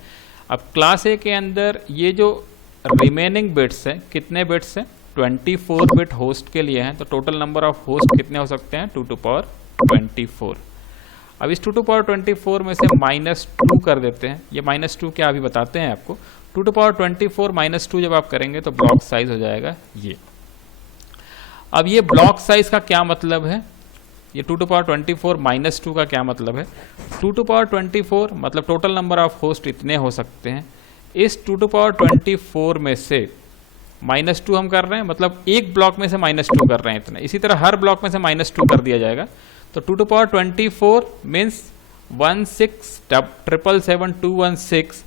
अब क्लास ए के अंदर ये जो रिमेनिंग बिट्स है, कितने बिट्स हैं? 24 बिट होस्ट के लिए हैं। तो टोटल नंबर ऑफ होस्ट कितने हो सकते हैं? 2 टू पावर 24। अब इस 2 टू पावर 24 में से -2 कर देते हैं। ये -2 क्या अभी बताते हैं आपको। 2 टू पावर 24 -2 जब आप करेंगे तो ब्लॉक साइज हो जाएगा ये। अब ये ब्लॉक साइज का क्या मतलब है? ये 2 टू पावर 24 -2 का क्या मतलब है? 2 टू पावर 24 मतलब टोटल नंबर ऑफ होस्ट इतने हो सकते हैं। इस 2 टू पावर 24 में से -2 हम कर रहे हैं, मतलब एक ब्लॉक में से -2 कर रहे हैं इतना। इसी तरह हर ब्लॉक में से -2 कर दिया जाएगा। तो 2 टू पावर 24 मीन्स 167772216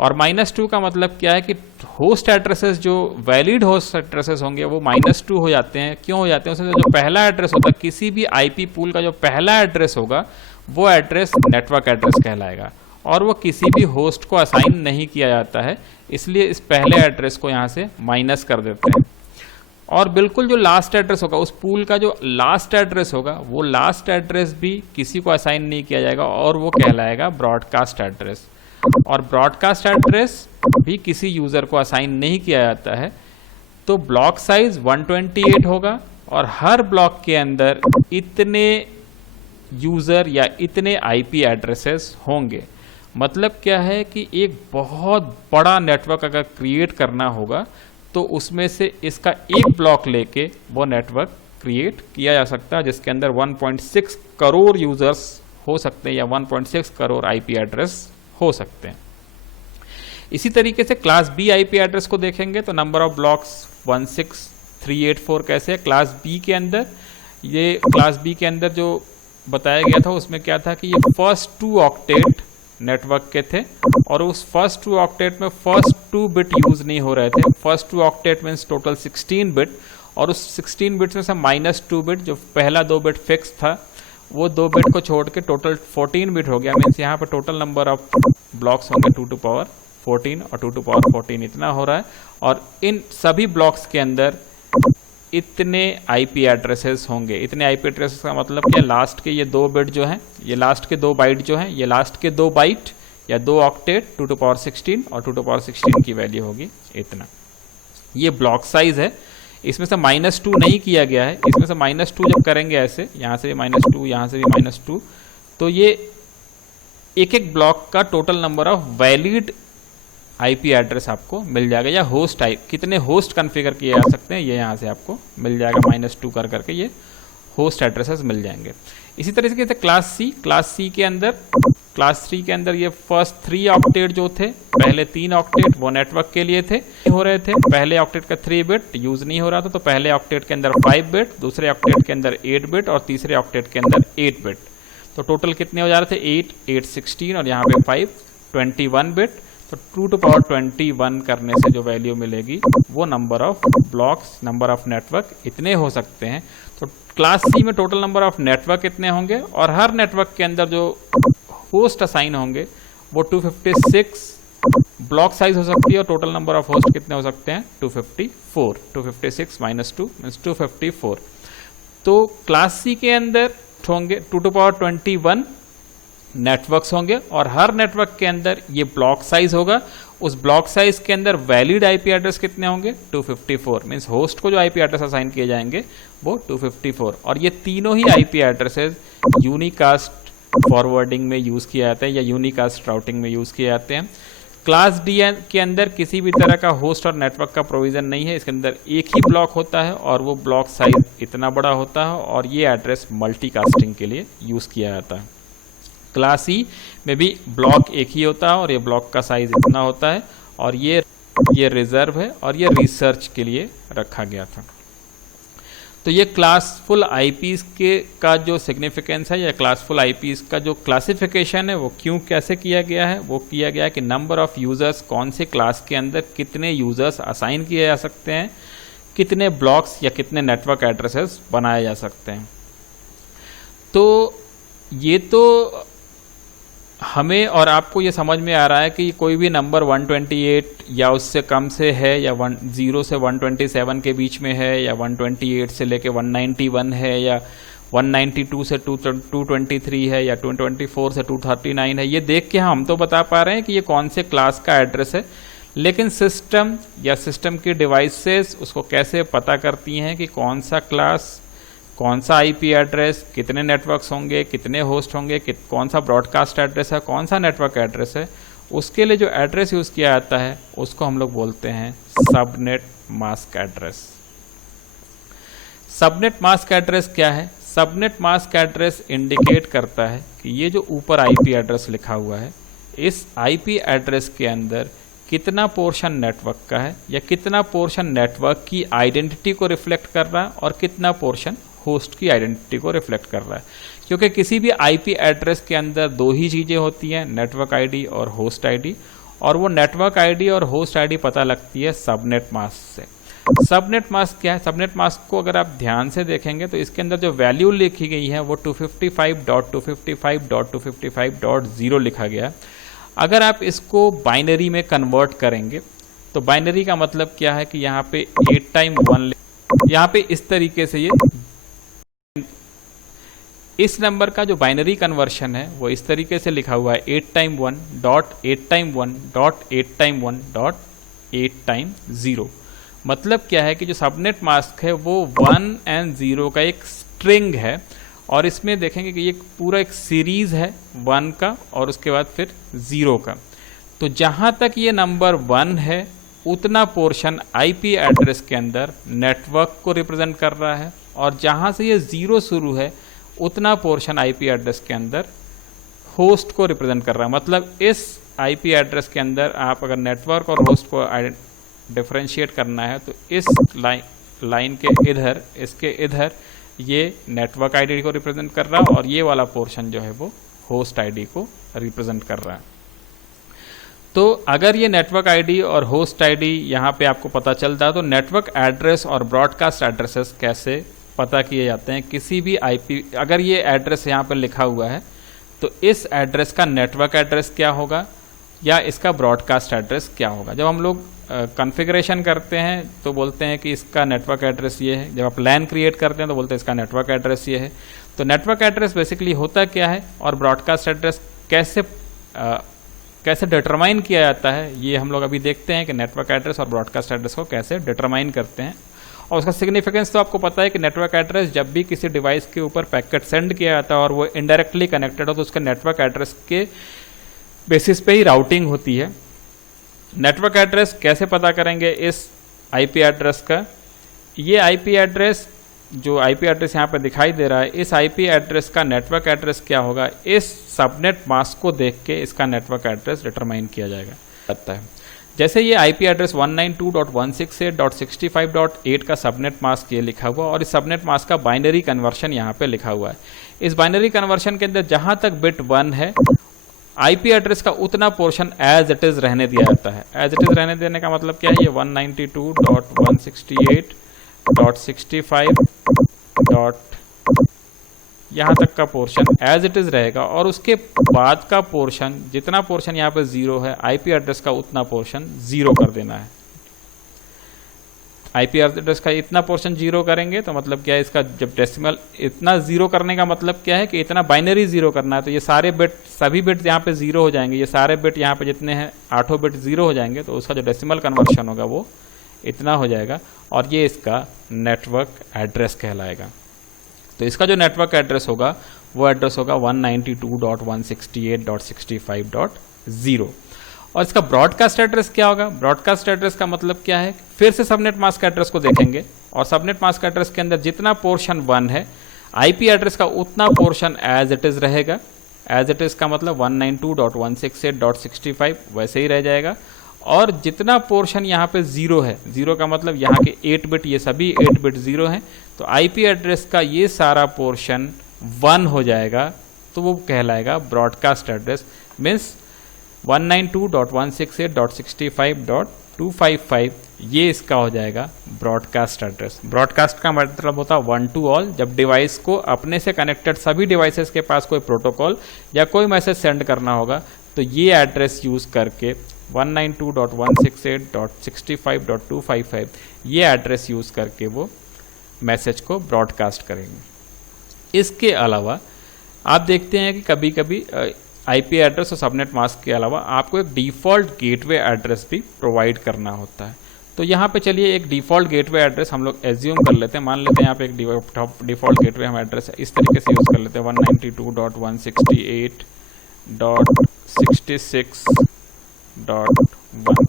और -2 का मतलब क्या है कि होस्ट एड्रेसेस जो वैलिड होस्ट एड्रेसेस होंगे वो -2 हो जाते हैं। क्यों हो जाते हैं? उसमें जो पहला एड्रेस होता है, किसी भी आईपी पूल का जो पहला एड्रेस होगा वो एड्रेस नेटवर्क एड्रेस कहलाएगा और वो किसी भी होस्ट को असाइन नहीं किया जाता है, इसलिए इस पहले एड्रेस को यहाँ से माइनस कर देते हैं। और बिल्कुल जो लास्ट एड्रेस होगा, उस पूल का जो लास्ट एड्रेस होगा, वो लास्ट एड्रेस भी किसी को असाइन नहीं किया जाएगा और वो कहलाएगा ब्रॉडकास्ट एड्रेस। और ब्रॉडकास्ट एड्रेस भी किसी यूजर को असाइन नहीं किया जाता है। तो ब्लॉक साइज 128 होगा और हर ब्लॉक के अंदर इतने यूजर या इतने आईपी एड्रेसेस होंगे। मतलब क्या है कि एक बहुत बड़ा नेटवर्क अगर क्रिएट करना होगा तो उसमें से इसका एक ब्लॉक लेके वो नेटवर्क क्रिएट किया जा सकता है, जिसके अंदर 1.6 करोड़ यूजर्स हो सकते हैं या 1.6 करोड़ आईपी एड्रेस हो सकते हैं। इसी तरीके से क्लास बी आईपी एड्रेस को देखेंगे तो नंबर ऑफ ब्लॉक्स 16384 कैसे है क्लास बी के अंदर। ये क्लास बी के अंदर जो बताया गया था उसमें क्या था कि ये फर्स्ट 2 ऑक्टेट नेटवर्क के थे और उस फर्स्ट 2 ऑक्टेट में फर्स्ट 2 बिट यूज नहीं हो रहे थे। First 2 octet means total 16 bit और उस 16 बिट में से -2 बिट जो पहला 2 बिट फिक्स था वो 2 बिट को छोड़ के टोटल 14 बिट हो गया। मीन्स यहाँ पर टोटल नंबर ऑफ ब्लॉक्स होंगे 2 टू पावर 14 और 2 टू पावर 14 इतना हो रहा है। और इन सभी ब्लॉक्स के अंदर इतने आईपी एड्रेसेस होंगे। इतने आईपी एड्रेसेस का मतलब क्या? लास्ट के ये 2 बिट जो हैं, ये लास्ट के 2 बाइट जो हैं, ये लास्ट के 2 बाइट या 2 ऑक्टेट 2 टू पावर 16 और 2 टू पावर 16 की वैल्यू होगी इतना। ये ब्लॉक साइज है। इसमें से -2 नहीं किया गया है। इसमें से -2 जब करेंगे ऐसे, यहाँ से भी -2, यहाँ से भी -2, तो ये एक एक ब्लॉक का total number of valid IP address आपको मिल जाएगा या होस्ट कितने होस्ट कॉन्फ़िगर किए जा सकते हैं ये यहाँ से आपको मिल जाएगा। -2 कर करके ये होस्ट एड्रेसेस मिल जाएंगे। इसी तरीके से क्लास सी के अंदर, क्लास 3 के अंदर ये फर्स्ट 3 ऑक्टेट जो थे, पहले 3 ऑक्टेट वो नेटवर्क के लिए थे, हो रहे थे। पहले ऑक्टेट का 3 बिट यूज नहीं हो रहा था, तो पहले ऑक्टेट के अंदर 5 बिट, दूसरे ऑक्टेट के अंदर 8 बिट और तीसरे ऑक्टेट के अंदर 8 बिट। तो टोटल कितने हो जा रहे थे, 8, 8, 16 और यहाँ पे 5, 21 बिट। तो 2 टू पावर 21 करने से जो वैल्यू मिलेगी वो number of blocks, number of network इतने हो सकते हैं। तो क्लास सी में टोटल नंबर ऑफ नेटवर्क इतने होंगे और हर नेटवर्क के अंदर जो होस्ट असाइन होंगे वो 256 ब्लॉक साइज हो सकती है और टोटल नंबर ऑफ होस्ट कितने हो सकते हैं, 254। 256 माइनस 2 मीन्स 254। तो क्लास सी के अंदर होंगे 2 टू पावर 21 नेटवर्क्स होंगे और हर नेटवर्क के अंदर ये ब्लॉक साइज होगा। उस ब्लॉक साइज के अंदर वैलिड आईपी एड्रेस कितने होंगे, 254। मीन्स होस्ट को जो आईपी एड्रेस असाइन किए जाएंगे वो 254। और ये तीनों ही आईपी एड्रेसेस यूनिकास्ट फॉरवर्डिंग में यूज किए जाते हैं या यूनिकास्ट राउटिंग में यूज किए जाते हैं। क्लास डी के अंदर किसी भी तरह का होस्ट और नेटवर्क का प्रोविजन नहीं है, इसके अंदर एक ही ब्लॉक होता है और वो ब्लॉक साइज इतना बड़ा होता है और ये एड्रेस मल्टीकास्टिंग के लिए यूज किया जाता है। क्लास ई में भी ब्लॉक एक ही होता है और ये ब्लॉक का साइज इतना होता है और ये रिजर्व है और ये रिसर्च के लिए रखा गया था। तो ये क्लासफुल आईपीस के का जो सिग्निफिकेंस है या क्लासफुल आईपीस का जो क्लासिफिकेशन है वो क्यों कैसे किया गया है, वो किया गया है कि नंबर ऑफ यूजर्स, कौन से क्लास के अंदर कितने यूजर्स असाइन किए जा सकते हैं, कितने ब्लॉक्स या कितने नेटवर्क एड्रेसेस बनाए जा सकते हैं। तो ये तो हमें और आपको ये समझ में आ रहा है कि कोई भी नंबर 128 या उससे कम से है या 0 से 127 के बीच में है या 128 से लेके 191 है या 192 से 223 है या 224 से 239 है। ये देख के हम तो बता पा रहे हैं कि ये कौन से क्लास का एड्रेस है, लेकिन सिस्टम या सिस्टम की डिवाइसेस उसको कैसे पता करती हैं कि कौन सा क्लास, कौन सा आईपी एड्रेस, कितने नेटवर्क्स होंगे, कितने होस्ट होंगे, कौन सा ब्रॉडकास्ट एड्रेस है, कौन सा नेटवर्क एड्रेस है, उसके लिए जो एड्रेस यूज किया जाता है उसको हम लोग बोलते हैं subnet mask address. Subnet mask address क्या है? सबनेट मास्क एड्रेस इंडिकेट करता है कि ये जो ऊपर आईपी एड्रेस लिखा हुआ है, इस आईपी एड्रेस के अंदर कितना पोर्शन नेटवर्क का है या कितना पोर्शन नेटवर्क की आइडेंटिटी को रिफ्लेक्ट कर रहा है और कितना पोर्शन होस्ट की आइडेंटिटी को रिफ्लेक्ट कर रहा है। क्योंकि किसी भी आईपी एड्रेस के अंदर दो ही चीजें होती हैं, नेटवर्क आईडी और होस्ट आईडी, और वो नेटवर्क आईडी और होस्ट आईडी पता लगती है सबनेट मास्क से। सबनेट मास्क क्या है? सबनेट मास्क को अगर आप ध्यान से देखेंगे तो इसके अंदर जो वैल्यू लिखी गई है वो 255.255.255.0 लिखा गया है। अगर आप इसको बाइनरी में कन्वर्ट करेंगे तो बाइनरी का मतलब क्या है कि यहाँ पे 8 टाइम 1, यहाँ पे इस तरीके से ये इस नंबर का जो बाइनरी कन्वर्शन है वो इस तरीके से लिखा हुआ है 8 time 1 dot 8 time 1 dot 8 time 1 dot 8 time 0। मतलब क्या है कि जो सबनेट मास्क है वो 1 एंड 0 का एक स्ट्रिंग है और इसमें देखेंगे कि ये पूरा एक सीरीज है 1 का और उसके बाद फिर 0 का। तो जहां तक ये नंबर 1 है उतना पोर्शन आईपी एड्रेस के अंदर नेटवर्क को रिप्रेजेंट कर रहा है और जहां से ये 0 शुरू है उतना पोर्शन आईपी एड्रेस के अंदर होस्ट को रिप्रेजेंट कर रहा है। मतलब इस आईपी एड्रेस के अंदर आप अगर नेटवर्क और होस्ट को डिफरेंशिएट करना है तो इस लाइन के इधर, इसके इधर ये नेटवर्क आईडी को रिप्रेजेंट कर रहा है और ये वाला पोर्शन जो है वो होस्ट आईडी को रिप्रेजेंट कर रहा है। तो अगर ये नेटवर्क आईडी और होस्ट आईडी यहाँ पे आपको पता चलता है तो नेटवर्क एड्रेस और ब्रॉडकास्ट एड्रेसेस कैसे पता किए जाते हैं। किसी भी आईपी, अगर ये एड्रेस यहाँ पर लिखा हुआ है तो इस एड्रेस का नेटवर्क एड्रेस क्या होगा या इसका ब्रॉडकास्ट एड्रेस क्या होगा। जब हम लोग कॉन्फ़िगरेशन करते हैं तो बोलते हैं कि इसका नेटवर्क एड्रेस ये है, जब आप लैन क्रिएट करते हैं तो बोलते हैं इसका नेटवर्क एड्रेस ये है। तो नेटवर्क एड्रेस बेसिकली होता क्या है और ब्रॉडकास्ट एड्रेस कैसे डिटरमाइन किया जाता है, ये हम लोग अभी देखते हैं कि नेटवर्क एड्रेस और ब्रॉडकास्ट एड्रेस को कैसे डिटरमाइन करते हैं। और उसका सिग्निफिकेंस तो आपको पता है कि नेटवर्क एड्रेस जब भी किसी डिवाइस के ऊपर पैकेट सेंड किया जाता है और वो इनडायरेक्टली कनेक्टेड हो तो उसका नेटवर्क एड्रेस के बेसिस पे ही राउटिंग होती है। नेटवर्क एड्रेस कैसे पता करेंगे इस आईपी एड्रेस का? ये आईपी एड्रेस जो आईपी एड्रेस यहाँ पे दिखाई दे रहा है, इस आईपी एड्रेस का नेटवर्क एड्रेस क्या होगा, इस सबनेट मास्क को देख के इसका नेटवर्क एड्रेस डिटरमाइन किया जाता है। जैसे ये आईपी एड्रेस 192.168.65.8 का सबनेट मास्क ये लिखा हुआ और इस सबनेट मास्क का बाइनरी कन्वर्शन यहाँ पे लिखा हुआ है। इस बाइनरी कन्वर्शन के अंदर जहाँ तक बिट 1 है, आईपी एड्रेस का उतना पोर्शन एज इट इज रहने दिया जाता है। एज इट इज रहने देने का मतलब क्या है, ये 192.168.65. यहाँ तक का पोर्शन एज इट इज रहेगा और उसके बाद का पोर्शन, जितना पोर्शन यहाँ पे 0 है, आईपी एड्रेस का उतना पोर्शन 0 कर देना है। आईपी एड्रेस का इतना पोर्शन 0 करेंगे तो मतलब क्या है, इसका जब डेसिमल इतना 0 करने का मतलब क्या है कि इतना बाइनरी 0 करना है, तो ये सारे बिट, सभी बिट यहाँ पे 0 हो जाएंगे। ये सारे बिट यहाँ पे जितने हैं 8 बिट 0 हो जाएंगे, तो उसका जो डेसिमल कन्वर्शन होगा वो इतना हो जाएगा और ये इसका नेटवर्क एड्रेस कहलाएगा। तो इसका जो नेटवर्क एड्रेस होगा वो एड्रेस होगा 192.168.65.0। और इसका ब्रॉडकास्ट एड्रेस क्या होगा? ब्रॉडकास्ट एड्रेस का मतलब क्या है, फिर से सबनेट मास्क एड्रेस को देखेंगे और सबनेट मास्क एड्रेस के अंदर जितना पोर्शन 1 है, आईपी एड्रेस का उतना पोर्शन एज इट इज रहेगा। एज इट इज का मतलब 192.168.65 वैसे ही रह जाएगा और जितना पोर्शन यहाँ पे 0 है, 0 का मतलब यहाँ के 8 बिट, ये सभी 8 बिट 0 हैं, तो आईपी एड्रेस का ये सारा पोर्शन 1 हो जाएगा, तो वो कहलाएगा ब्रॉडकास्ट एड्रेस। मीन्स 192.168.65.255 ये इसका हो जाएगा ब्रॉडकास्ट एड्रेस। ब्रॉडकास्ट का मतलब होता है 1 to all, जब डिवाइस को अपने से कनेक्टेड सभी डिवाइसेस के पास कोई प्रोटोकॉल या कोई मैसेज सेंड करना होगा, तो ये एड्रेस यूज़ करके 192.168.65.255 ये एड्रेस यूज़ करके वो मैसेज को ब्रॉडकास्ट करेंगे। इसके अलावा आप देखते हैं कि कभी कभी आईपी एड्रेस और सबनेट मास्क के अलावा आपको एक डिफ़ॉल्ट गेटवे एड्रेस भी प्रोवाइड करना होता है। तो यहाँ पे चलिए एक डिफ़ॉल्ट गेटवे एड्रेस हम लोग एज्यूम कर लेते हैं। मान लेते हैं यहाँ पे एक डिफ़ॉल्ट गेटवे हम एड्रेस इस तरीके से यूज़ कर लेते हैं 192.168.66.1।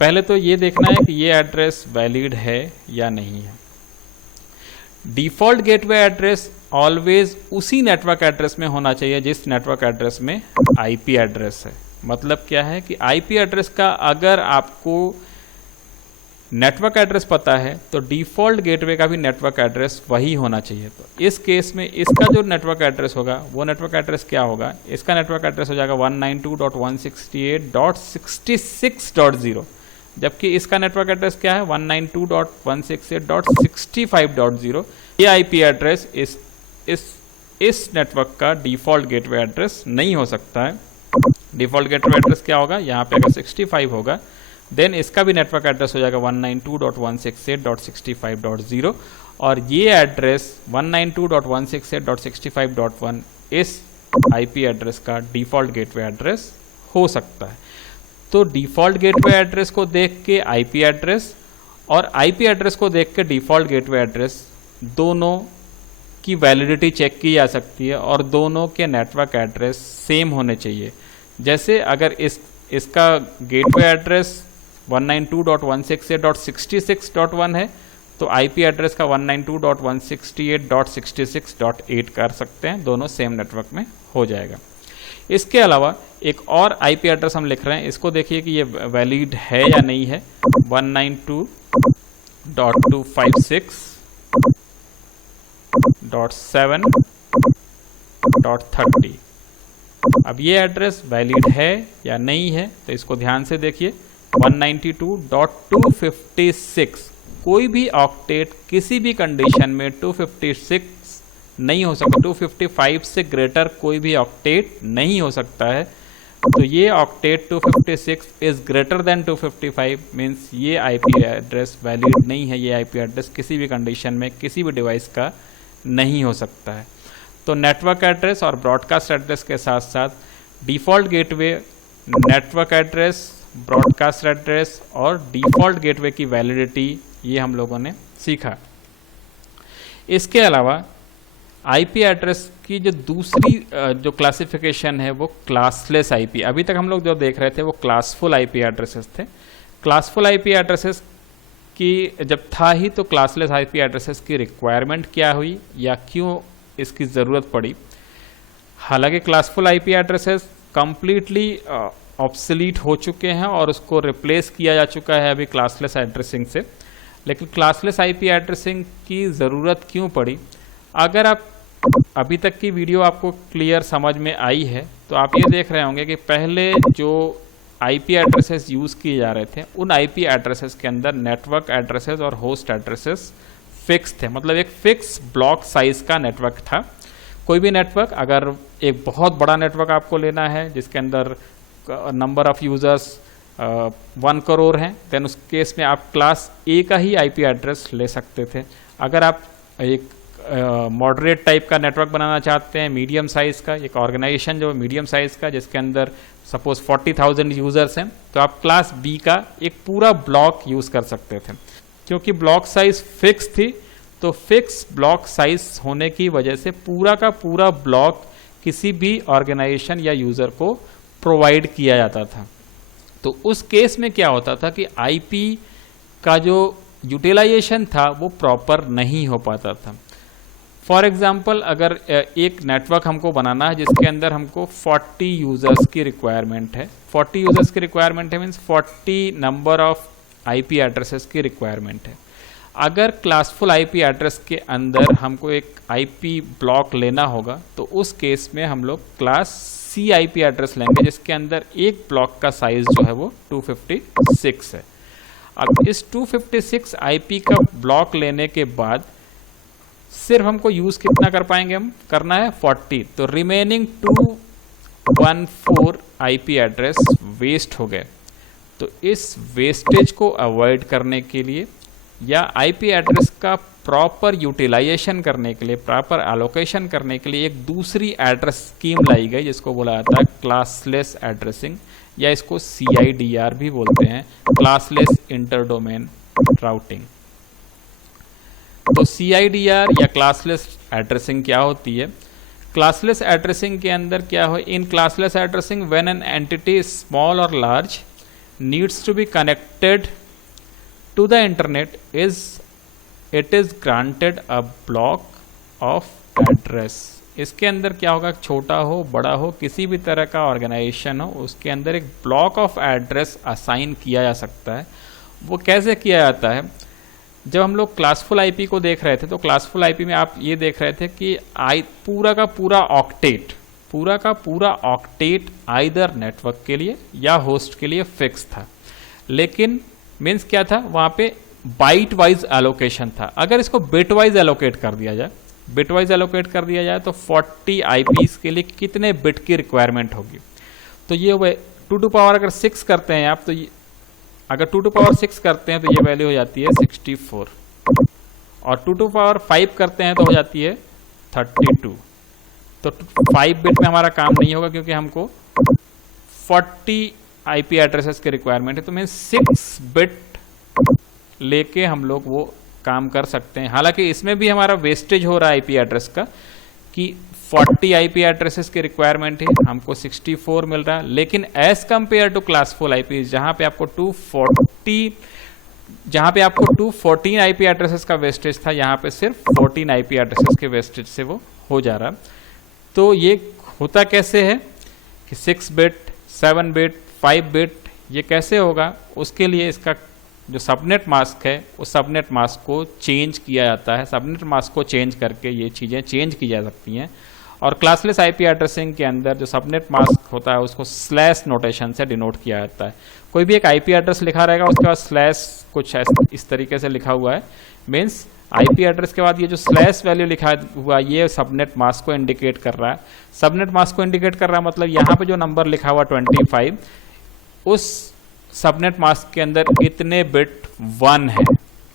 पहले तो ये देखना है कि ये एड्रेस वैलिड है या नहीं है। डिफ़ॉल्ट गेटवे एड्रेस ऑलवेज उसी नेटवर्क एड्रेस में होना चाहिए जिस नेटवर्क एड्रेस में आईपी एड्रेस है। मतलब क्या है कि आईपी एड्रेस का अगर आपको नेटवर्क एड्रेस पता है तो डिफ़ॉल्ट गेटवे का भी नेटवर्क एड्रेस वही होना चाहिए। तो इस केस में इसका जो नेटवर्क एड्रेस होगा वो नेटवर्क एड्रेस क्या होगा, इसका नेटवर्क एड्रेस हो जाएगा 192.168.66.0, जबकि इसका नेटवर्क एड्रेस क्या है 192.168.65.0। ये आईपी एड्रेस इस नेटवर्क का डिफ़ॉल्ट गेटवे एड्रेस नहीं हो सकता है। डिफ़ॉल्ट गेटवे एड्रेस क्या होगा, यहाँ पे अगर 65 होगा देन इसका भी नेटवर्क एड्रेस हो जाएगा 192.168.65.0 और ये एड्रेस 192.168.65.1 इस आईपी एड्रेस का डिफ़ॉल्ट गेटवे एड्रेस हो सकता है। तो डिफ़ॉल्ट गेटवे एड्रेस को देख के आईपी एड्रेस और आईपी एड्रेस को देख के डिफ़ॉल्ट गेटवे एड्रेस दोनों की वैलिडिटी चेक की जा सकती है और दोनों के नेटवर्क एड्रेस सेम होने चाहिए। जैसे अगर इसका गेटवे एड्रेस 192.168.66.1 है तो आईपी एड्रेस का 192.168.66.8 कर सकते हैं, दोनों सेम नेटवर्क में हो जाएगा। इसके अलावा एक और आईपी एड्रेस हम लिख रहे हैं, इसको देखिए कि ये वैलिड है या नहीं है। 192.256.7.30। अब ये एड्रेस वैलिड है या नहीं है तो इसको ध्यान से देखिए। 192.256 कोई भी ऑक्टेट किसी भी कंडीशन में 256 नहीं हो सकता, 255 से ग्रेटर कोई भी ऑक्टेट नहीं हो सकता है। तो ये octet 256 is greater than 255 means ये आईपी एड्रेस वैलिड नहीं है। ये आईपी एड्रेस किसी भी कंडीशन में किसी भी डिवाइस का नहीं हो सकता है। तो नेटवर्क एड्रेस और ब्रॉडकास्ट एड्रेस के साथ साथ default gateway, network address, broadcast address और डिफ़ॉल्ट गेटवे की वैलिडिटी ये हम लोगों ने सीखा। इसके अलावा आईपी एड्रेस की जो दूसरी जो क्लासिफिकेशन है वो क्लासलेस आईपी। अभी तक हम लोग जो देख रहे थे वो क्लासफुल आईपी एड्रेसेस थे। क्लासफुल आईपी एड्रेसेस कि जब था ही तो क्लासलेस आईपी एड्रेसेस की रिक्वायरमेंट क्या हुई या क्यों इसकी ज़रूरत पड़ी। हालांकि classful IP addresses completely obsolete हो चुके हैं और उसको रिप्लेस किया जा चुका है अभी क्लासलेस एड्रेसिंग से, लेकिन क्लासलेस आईपी एड्रेसिंग की ज़रूरत क्यों पड़ी। अगर आप अभी तक की वीडियो आपको क्लियर समझ में आई है तो आप ये देख रहे होंगे कि पहले जो आईपी एड्रेसेस यूज़ किए जा रहे थे उन आईपी एड्रेसेस के अंदर नेटवर्क एड्रेसेस और होस्ट एड्रेसेस फिक्स थे, मतलब एक फिक्स ब्लॉक साइज का नेटवर्क था। कोई भी नेटवर्क, अगर एक बहुत बड़ा नेटवर्क आपको लेना है जिसके अंदर नंबर ऑफ यूज़र्स 1 करोड़ हैं, देन उस केस में आप क्लास ए का ही आईपी एड्रेस ले सकते थे। अगर आप एक मॉडरेट टाइप का नेटवर्क बनाना चाहते हैं, मीडियम साइज़ का, एक ऑर्गेनाइजेशन जो मीडियम साइज़ का जिसके अंदर सपोज 40,000 यूज़र्स हैं, तो आप क्लास बी का एक पूरा ब्लॉक यूज़ कर सकते थे। क्योंकि ब्लॉक साइज़ फिक्स थी तो फिक्स ब्लॉक साइज़ होने की वजह से पूरा का पूरा ब्लॉक किसी भी ऑर्गेनाइजेशन या यूज़र को प्रोवाइड किया जाता था। तो उस केस में क्या होता था कि आईपी का जो यूटिलाइजेशन था वो प्रॉपर नहीं हो पाता था। फॉर एग्जाम्पल, अगर एक नेटवर्क हमको बनाना है जिसके अंदर हमको 40 यूज़र्स की रिक्वायरमेंट है, 40 यूज़र्स की रिक्वायरमेंट है means 40 number of IP addresses की रिक्वायरमेंट है। अगर क्लासफुल आईपी एड्रेस के अंदर हमको एक आईपी ब्लॉक लेना होगा तो उस केस में हम लोग क्लास सी आईपी एड्रेस लेंगे जिसके अंदर एक ब्लॉक का साइज जो है वो 256 है। अब इस 256 आईपी का ब्लॉक लेने के बाद सिर्फ हमको यूज कितना कर पाएंगे, हम करना है 40, तो रिमेनिंग 214 आईपी एड्रेस वेस्ट हो गए। तो इस वेस्टेज को अवॉइड करने के लिए या आईपी एड्रेस का प्रॉपर यूटिलाइजेशन करने के लिए, प्रॉपर एलोकेशन करने के लिए एक दूसरी एड्रेस स्कीम लाई गई जिसको बोला जाता है क्लासलेस एड्रेसिंग, या इसको CIDR भी बोलते हैं, क्लासलेस इंटर डोमेन राउटिंग। तो CIDR या क्लासलेस एड्रेसिंग क्या होती है? क्लासलेस एड्रेसिंग के अंदर क्या हो, in classless addressing when an entity small और large needs to be connected to the internet it is granted a block of address. इसके अंदर क्या होगा, छोटा हो बड़ा हो किसी भी तरह का ऑर्गेनाइजेशन हो, उसके अंदर एक ब्लॉक ऑफ एड्रेस असाइन किया जा सकता है। वो कैसे किया जाता है? जब हम लोग क्लासफुल आईपी को देख रहे थे तो क्लासफुल आईपी में आप ये देख रहे थे कि पूरा का पूरा ऑक्टेट आइदर नेटवर्क के लिए या होस्ट के लिए फिक्स था, लेकिन मीन्स क्या था, वहाँ पे बाइट वाइज एलोकेशन था। अगर इसको बिट वाइज एलोकेट कर दिया जाए तो 40 आईपीस के लिए कितने बिट की रिक्वायरमेंट होगी। तो ये 2 टू पावर अगर 6 करते हैं आप, तो अगर 2 टू पावर 6 करते हैं तो ये वैल्यू हो जाती है 64, और 2 टू पावर 5 करते हैं तो हो जाती है 32। तो 5 बिट में हमारा काम नहीं होगा क्योंकि हमको 40 आईपी एड्रेसेस की रिक्वायरमेंट है, तो मीन 6 बिट लेके हम लोग वो काम कर सकते हैं। हालांकि इसमें भी हमारा वेस्टेज हो रहा है आईपी एड्रेस का कि 40 आईपी एड्रेसेस की रिक्वायरमेंट है, हमको 64 मिल रहा है, लेकिन as compared to classful IP जहां पे आपको 214 आईपी एड्रेसेस का वेस्टेज था, यहाँ पे सिर्फ 14 आईपी एड्रेसेस के वेस्टेज से वो हो जा रहा। तो ये होता कैसे है कि 6 बिट 7 बिट 5 बिट ये कैसे होगा, उसके लिए इसका जो सबनेट मास्क है उस सबनेट मास्क को चेंज किया जाता है। सबनेट मास्क को चेंज करके ये चीज़ें चेंज की जा सकती हैं। और क्लासलेस आईपी एड्रेसिंग के अंदर जो सबनेट मास्क होता है उसको स्लैश नोटेशन से डिनोट किया जाता है। कोई भी एक आईपी एड्रेस लिखा रहेगा उसके बाद स्लैश कुछ इस तरीके से लिखा हुआ है, मीन्स आईपी एड्रेस के बाद ये जो स्लैश वैल्यू लिखा हुआ ये सबनेट मास्क को इंडिकेट कर रहा है। सबनेट मास्क को इंडिकेट कर रहा है मतलब यहाँ पे जो नंबर लिखा हुआ 25 उस सबनेट मास्क के अंदर इतने बिट 1 है,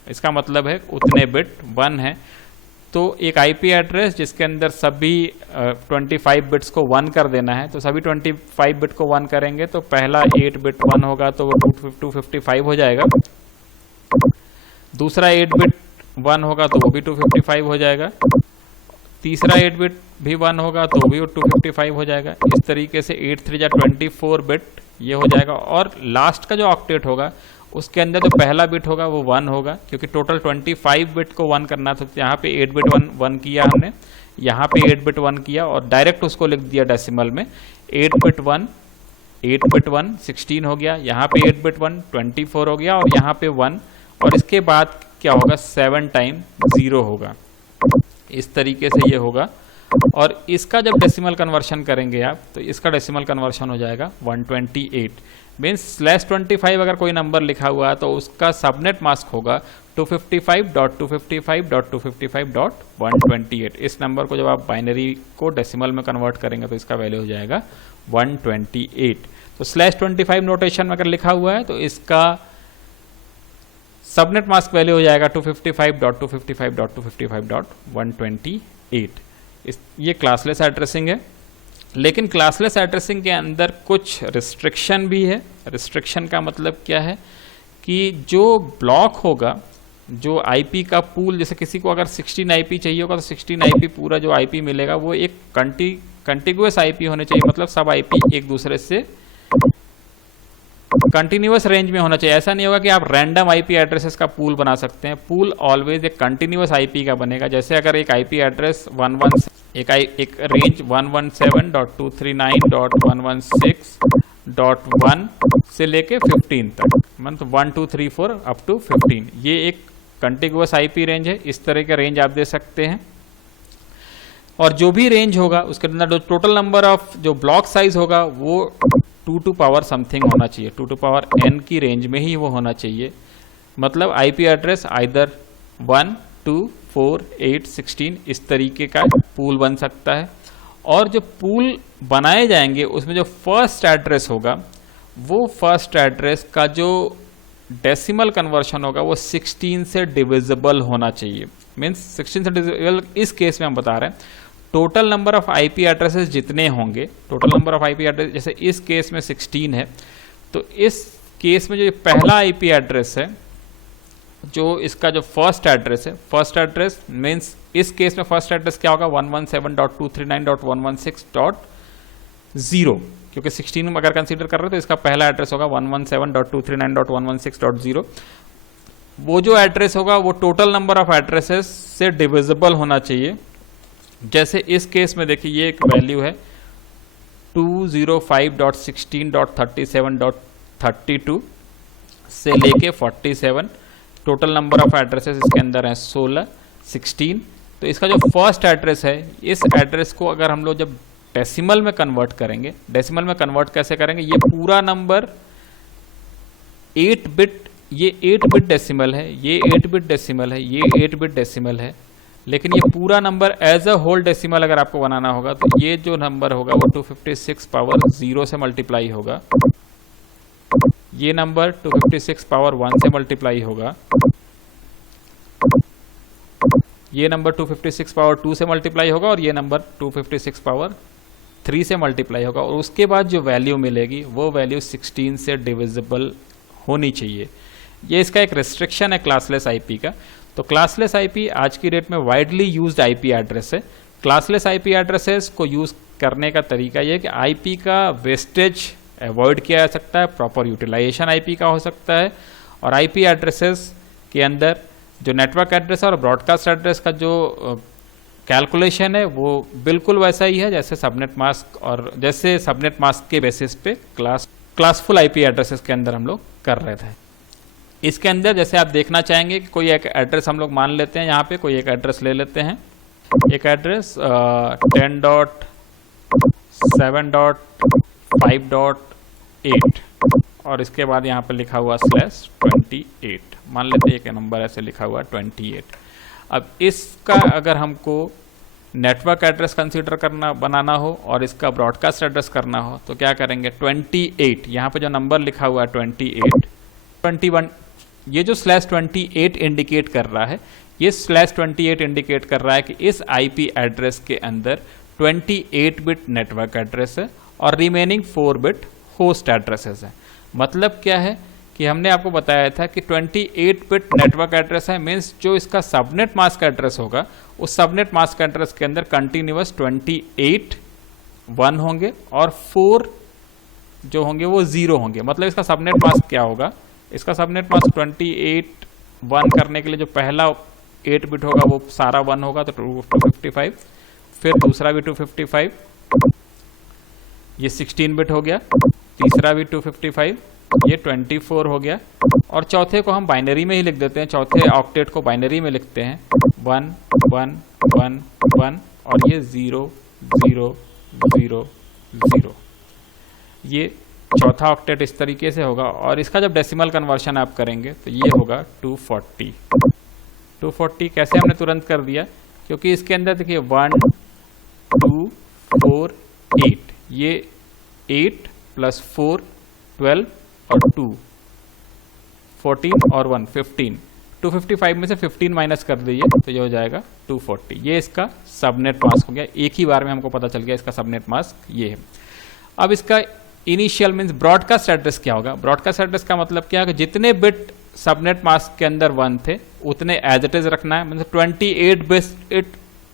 इसका मतलब है उतने बिट 1 है। तो एक आईपी एड्रेस जिसके अंदर सभी 25 बिट्स को 1 कर देना है, तो सभी 25 बिट को 1 करेंगे तो पहला 8 बिट 1 होगा तो वो 255 हो जाएगा, दूसरा 8 बिट 1 होगा तो वो भी 255 हो जाएगा, तीसरा 8 बिट भी 1 होगा तो वो भी 255 हो जाएगा। इस तरीके से 8 3 जा 24 बिट ये हो जाएगा। और लास्ट का जो ऑक्टेट होगा उसके अंदर जो पहला बिट होगा वो 1 होगा, क्योंकि टोटल 25 बिट को 1 करना था, तो यहाँ पे 8 बिट 1 किया हमने, यहाँ पे 8 बिट 1 किया और डायरेक्ट उसको लिख दिया डेसिमल में। 8 बिट 1 16 हो गया, यहाँ पे 8 बिट 1 24 हो गया, और यहाँ पे 1, और इसके बाद क्या होगा 7 टाइम 0 होगा। इस तरीके से ये होगा। और इसका जब डेसिमल कन्वर्शन करेंगे आप, तो इसका डेसिमल कन्वर्शन हो जाएगा 128। मीन्स /25 अगर कोई नंबर लिखा हुआ है तो उसका सबनेट मास्क होगा 255.255.255.128। इस नंबर को जब आप बाइनरी को डेसिमल में कन्वर्ट करेंगे तो इसका वैल्यू हो जाएगा 128। तो /25 नोटेशन में अगर लिखा हुआ है तो इसका सबनेट मास्क वैल्यू हो जाएगा 255.255.255.128। ये क्लासलेस एड्रेसिंग है। लेकिन क्लासलेस एड्रेसिंग के अंदर कुछ रिस्ट्रिक्शन भी है। रिस्ट्रिक्शन का मतलब क्या है कि जो ब्लॉक होगा, जो आईपी का पूल, जैसे किसी को अगर 16 आईपी चाहिए होगा तो 16 आईपी पूरा जो आईपी मिलेगा वो एक कंटिन्यूअस आईपी होने चाहिए। मतलब सब आईपी एक दूसरे से कंटिन्यूअस रेंज में होना चाहिए। ऐसा नहीं होगा कि आप रैंडम आईपी एड्रेसेस का पूल बना सकते हैं। पूल ऑलवेज एक कंटिन्यूअस आईपी का बनेगा। जैसे अगर एक आईपी एड्रेस एक रेंज 117.239.116.1 से लेके 15 तक, मतलब 1 2 3 4 अप टू 15, ये एक कंटिन्यूअस आईपी रेंज है। इस तरह का रेंज आप दे सकते हैं। और जो भी रेंज होगा उसके अंदर जो टोटल नंबर ऑफ जो ब्लॉक साइज होगा वो 2 टू पावर समथिंग होना चाहिए। 2 टू पावर n की रेंज में ही वो होना चाहिए। मतलब आईपी एड्रेस आइदर 1 2 4 8 16 इस तरीके का पूल बन सकता है। और जो पूल बनाए जाएंगे उसमें जो फर्स्ट एड्रेस होगा, वो फर्स्ट एड्रेस का जो डेसिमल कन्वर्शन होगा वो 16 से डिविजिबल होना चाहिए। मीन्स 16 से डिविजिबल इस केस में हम बता रहे हैं total number of IP addresses जितने होंगे, total number of IP address, जैसे इस केस में 16 है, तो इस केस में जो पहला आईपी एड्रेस है, जो इसका जो फर्स्ट एड्रेस है, फर्स्ट एड्रेस मीन्स इस केस में फर्स्ट एड्रेस क्या होगा 117.239.116.0, क्योंकि 16 अगर कंसीडर कर रहे हो तो इसका पहला एड्रेस होगा 117.239.116.0। वो जो एड्रेस होगा वो टोटल नंबर ऑफ एड्रेसेस से डिविजिबल होना चाहिए। जैसे इस केस में देखिए ये एक वैल्यू है 205.16.37.32 से लेके 47, टोटल नंबर ऑफ एड्रेसेस इसके अंदर हैं 16 16। तो इसका जो फर्स्ट एड्रेस है, इस एड्रेस को अगर हम लोग जब डेसिमल में कन्वर्ट करेंगे, डेसिमल में कन्वर्ट कैसे करेंगे, ये पूरा नंबर 8 बिट, ये 8 बिट डेसिमल है, ये 8 बिट डेसिमल है, ये 8 बिट डेसिमल है। लेकिन ये पूरा number as a whole decimal अगर आपको बनाना होगा तो ये जो नंबर होगा वो 256 पावर 0 से मल्टीप्लाई होगा, ये नंबर 256 पावर 1 से मल्टीप्लाई होगा, ये नंबर 256 पावर 2 से मल्टीप्लाई होगा, और ये नंबर 256 पावर 3 से मल्टीप्लाई होगा। और उसके बाद जो वैल्यू मिलेगी वो वैल्यू 16 से डिविजिबल होनी चाहिए। ये इसका एक रिस्ट्रिक्शन है क्लासलेस आईपी का। तो क्लासलेस आईपी आज की डेट में वाइडली यूज्ड आईपी एड्रेस है। क्लासलेस आईपी एड्रेसेस को यूज करने का तरीका ये है कि आईपी का वेस्टेज अवॉइड किया जा सकता है, प्रॉपर यूटिलाइजेशन आईपी का हो सकता है। और आईपी एड्रेसेस के अंदर जो नेटवर्क एड्रेस और ब्रॉडकास्ट एड्रेस का जो कैलकुलेशन है वो बिल्कुल वैसा ही है जैसे सबनेट मास्क, और जैसे सबनेट मास्क के बेसिस पे क्लासफुल आईपी एड्रेसेस के अंदर हम लोग कर रहे थे। इसके अंदर जैसे आप देखना चाहेंगे कि कोई एक एड्रेस हम लोग मान लेते हैं, यहाँ पे कोई एक एड्रेस ले लेते हैं, एक एड्रेस 10.7.5.8 और इसके बाद यहाँ पे लिखा हुआ /28, मान लेते हैं एक नंबर ऐसे लिखा हुआ 28। अब इसका अगर हमको नेटवर्क एड्रेस कंसीडर करना बनाना हो और इसका ब्रॉडकास्ट एड्रेस करना हो तो क्या करेंगे, 28 यहाँ पे जो नंबर लिखा हुआ है 28 21, ये जो /28 इंडिकेट कर रहा है, ये /28 इंडिकेट कर रहा है कि इस आईपी एड्रेस के अंदर 28 बिट नेटवर्क एड्रेस है और रिमेनिंग 4 बिट होस्ट एड्रेसेस है। मतलब क्या है कि हमने आपको बताया था कि 28 बिट नेटवर्क एड्रेस है, मीन्स जो इसका सबनेट मास्क एड्रेस होगा उस सबनेट मास्क एड्रेस के अंदर कंटिन्यूअस 28 1 होंगे और 4 जो होंगे वो 0 होंगे। मतलब इसका सबनेट मास्क क्या होगा, इसका सबनेट मास्क 28 1 करने के लिए जो पहला 8 बिट होगा वो सारा 1 होगा, तो 255, फिर दूसरा भी 255, ये 16 बिट हो गया, तीसरा भी 255, ये 24 हो गया, और चौथे को हम बाइनरी में ही लिख देते हैं, चौथे ऑक्टेट को बाइनरी में लिखते हैं 1 1 1 1, और ये 0 0 0 0। ये चौथा ऑक्टेट इस तरीके से होगा, और इसका जब डेसिमल कन्वर्शन आप करेंगे तो ये होगा 240। 240 कैसे हमने तुरंत कर दिया, क्योंकि इसके अंदर देखिए 1 2 4 8, ये 8 + 4 12 और 2 14 और 1 15, 255 में से 15 माइनस कर दीजिए तो ये हो जाएगा 240। ये इसका सबनेट मास्क हो गया, एक ही बार में हमको पता चल गया इसका सबनेट मास्क ये है। अब इसका इनिशियल मींस ब्रॉडकास्ट एड्रेस क्या होगा। ब्रॉडकास्ट एड्रेस का मतलब क्या है कि जितने बिट सबनेट मास्क के अंदर 1 थे उतने एज इट इज रखना है, मतलब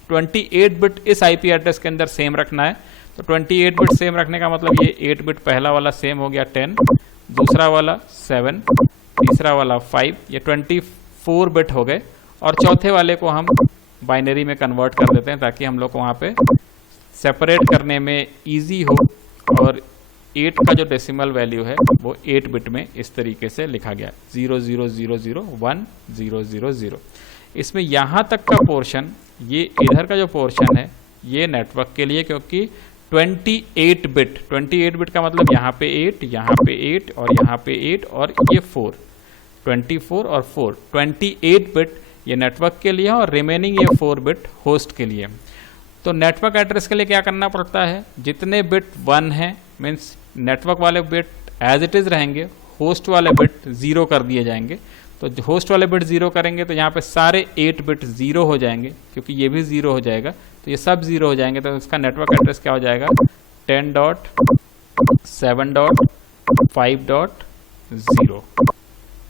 28 बिट इस आईपी एड्रेस के अंदर सेम रखना है। तो 28 बिट सेम रखने का मतलब ये 8 बिट पहला वाला सेम हो गया 10, दूसरा वाला 7, तीसरा वाला 5, ये 24 बिट हो गए, और चौथे वाले को हम बाइनरी में कन्वर्ट कर देते हैं ताकि हम लोग को वहाँ पे सेपरेट करने में इजी हो, और 8 का जो डेसिमल वैल्यू है वो 8 बिट में इस तरीके से लिखा गया 0 0 0 0 1 0 0 0। इसमें यहाँ तक का पोर्शन, ये इधर का जो पोर्शन है ये नेटवर्क के लिए, क्योंकि 28 बिट का मतलब यहाँ पे 8, यहाँ पे 8 और यहाँ पे 8 और ये 4, 24 और 4, 28 बिट ये नेटवर्क के लिए है, और रिमेनिंग ये 4 बिट होस्ट के लिए। तो नेटवर्क एड्रेस के लिए क्या करना पड़ता है, जितने बिट 1 हैं मीन्स नेटवर्क वाले बिट एज इट इज रहेंगे, होस्ट वाले बिट 0 कर दिए जाएंगे। तो होस्ट वाले बिट 0 करेंगे तो यहाँ पे सारे 8 बिट 0 हो जाएंगे, क्योंकि ये भी 0 हो जाएगा, तो ये सब 0 हो जाएंगे। तो इसका नेटवर्क एड्रेस क्या हो जाएगा 10.7.5.0।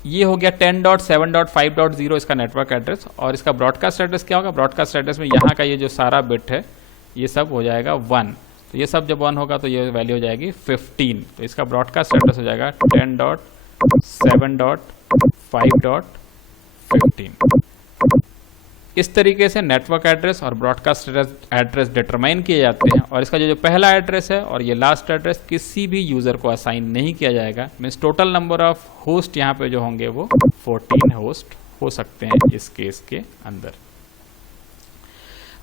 ये हो गया 10.7.5.0 इसका नेटवर्क एड्रेस। और इसका ब्रॉडकास्ट एड्रेस क्या होगा, ब्रॉडकास्ट एड्रेस में यहाँ का ये जो सारा बिट है ये सब हो जाएगा 1, तो ये सब जब 1 होगा तो ये वैल्यू हो जाएगी 15। तो इसका ब्रॉडकास्ट एड्रेस हो जाएगा 10.7.5.15। इस तरीके से नेटवर्क एड्रेस और ब्रॉडकास्ट एड्रेस डिटरमाइन किए जाते हैं, और इसका जो पहला एड्रेस है और ये लास्ट एड्रेस किसी भी यूजर को असाइन नहीं किया जाएगा। Means total number of host यहाँ पे जो होंगे वो 14 होस्ट हो सकते हैं इस केस के अंदर।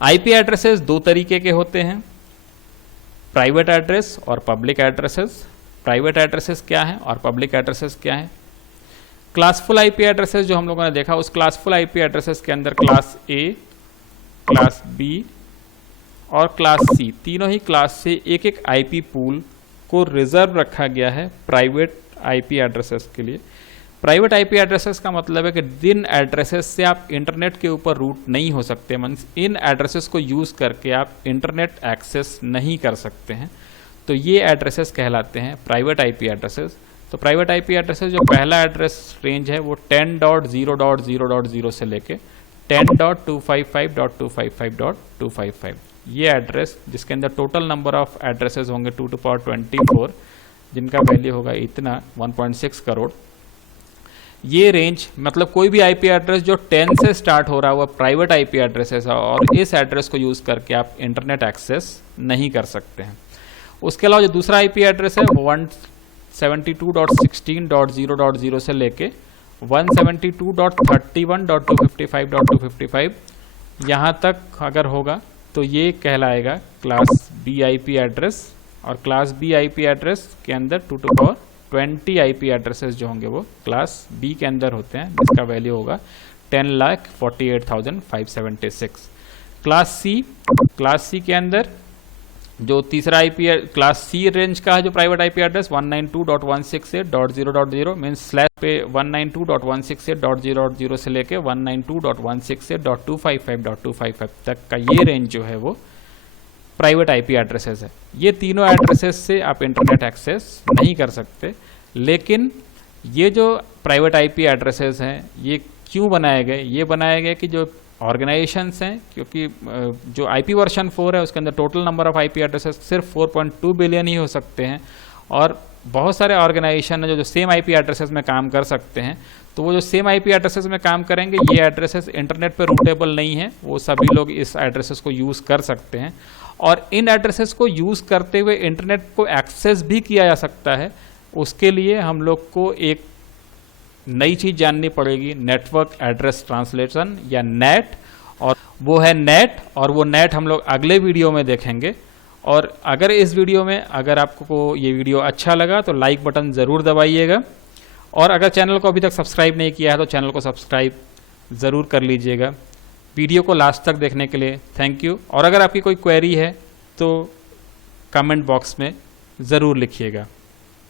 आईपी एड्रेसेस दो तरीके के होते हैं, प्राइवेट एड्रेस और पब्लिक एड्रेसेस। प्राइवेट एड्रेसेस क्या हैं और पब्लिक एड्रेसेस क्या हैं। क्लासफुल आईपी एड्रेसेस जो हम लोगों ने देखा, उस क्लासफुल आईपी एड्रेसेस के अंदर क्लास ए, क्लास बी और क्लास सी, तीनों ही क्लास से एक एक आईपी पूल को रिजर्व रखा गया है प्राइवेट आईपी एड्रेसेस के लिए। प्राइवेट आईपी एड्रेसेस का मतलब है कि जिन एड्रेसेस से आप इंटरनेट के ऊपर रूट नहीं हो सकते, मींस इन एड्रेसेस को यूज़ करके आप इंटरनेट एक्सेस नहीं कर सकते हैं, तो ये एड्रेसेस कहलाते हैं प्राइवेट आईपी एड्रेसेस। तो प्राइवेट आईपी एड्रेसेस जो पहला एड्रेस रेंज है वो 10.0.0.0 से लेके 10.255.255.255, ये एड्रेस जिसके अंदर टोटल नंबर ऑफ एड्रेसेस होंगे 2^24, जिनका वैल्यू होगा इतना 1.6 करोड़। ये रेंज मतलब कोई भी आईपी एड्रेस जो 10 से स्टार्ट हो रहा है वो प्राइवेट आईपी एड्रेस है, और इस एड्रेस को यूज़ करके आप इंटरनेट एक्सेस नहीं कर सकते हैं। उसके अलावा जो दूसरा आईपी एड्रेस है वो 172.16.0.0 से लेके 172.31.255.255 यहाँ तक अगर होगा तो ये कहलाएगा क्लास बी आईपी एड्रेस। और क्लास बी आईपी एड्रेस के अंदर 2^20 आईपी एड्रेसेस जो होंगे वो क्लास बी के अंदर होते हैं, जिसका वैल्यू होगा 10,48,576। क्लास सी के अंदर जो तीसरा आईपी क्लास सी रेंज का है जो private IP address 192.168.0.0 means slash पे 192.168.0.0 से लेके 192.168.255.255 तक का ये रेंज जो है वो प्राइवेट आईपी एड्रेसेस है। ये तीनों एड्रेसेस से आप इंटरनेट एक्सेस नहीं कर सकते। लेकिन ये जो प्राइवेट आईपी एड्रेसेस हैं ये क्यों बनाए गए, ये बनाए गए कि जो ऑर्गेनाइजेशंस हैं, क्योंकि जो आईपी वर्जन 4 है उसके अंदर total number of IP addresses सिर्फ 4.2 बिलियन ही हो सकते हैं, और बहुत सारे ऑर्गेनाइजेशन है जो सेम आईपी एड्रेसेस में काम कर सकते हैं। तो वो जो सेम आईपी एड्रेसेस में काम करेंगे, ये एड्रेसेस इंटरनेट पे रूटेबल नहीं है, वो सभी लोग इस एड्रेसेस को यूज़ कर सकते हैं। और इन एड्रेसेस को यूज़ करते हुए इंटरनेट को एक्सेस भी किया जा सकता है। उसके लिए हम लोग को एक नई चीज़ जाननी पड़ेगी, नेटवर्क एड्रेस ट्रांसलेशन या नेट, और वो है नेट। और वो नेट हम लोग अगले वीडियो में देखेंगे। और अगर इस वीडियो में अगर आपको ये वीडियो अच्छा लगा तो लाइक बटन ज़रूर दबाइएगा, और अगर चैनल को अभी तक सब्सक्राइब नहीं किया है तो चैनल को सब्सक्राइब ज़रूर कर लीजिएगा। वीडियो को लास्ट तक देखने के लिए थैंक यू। और अगर आपकी कोई क्वेरी है तो कमेंट बॉक्स में ज़रूर लिखिएगा।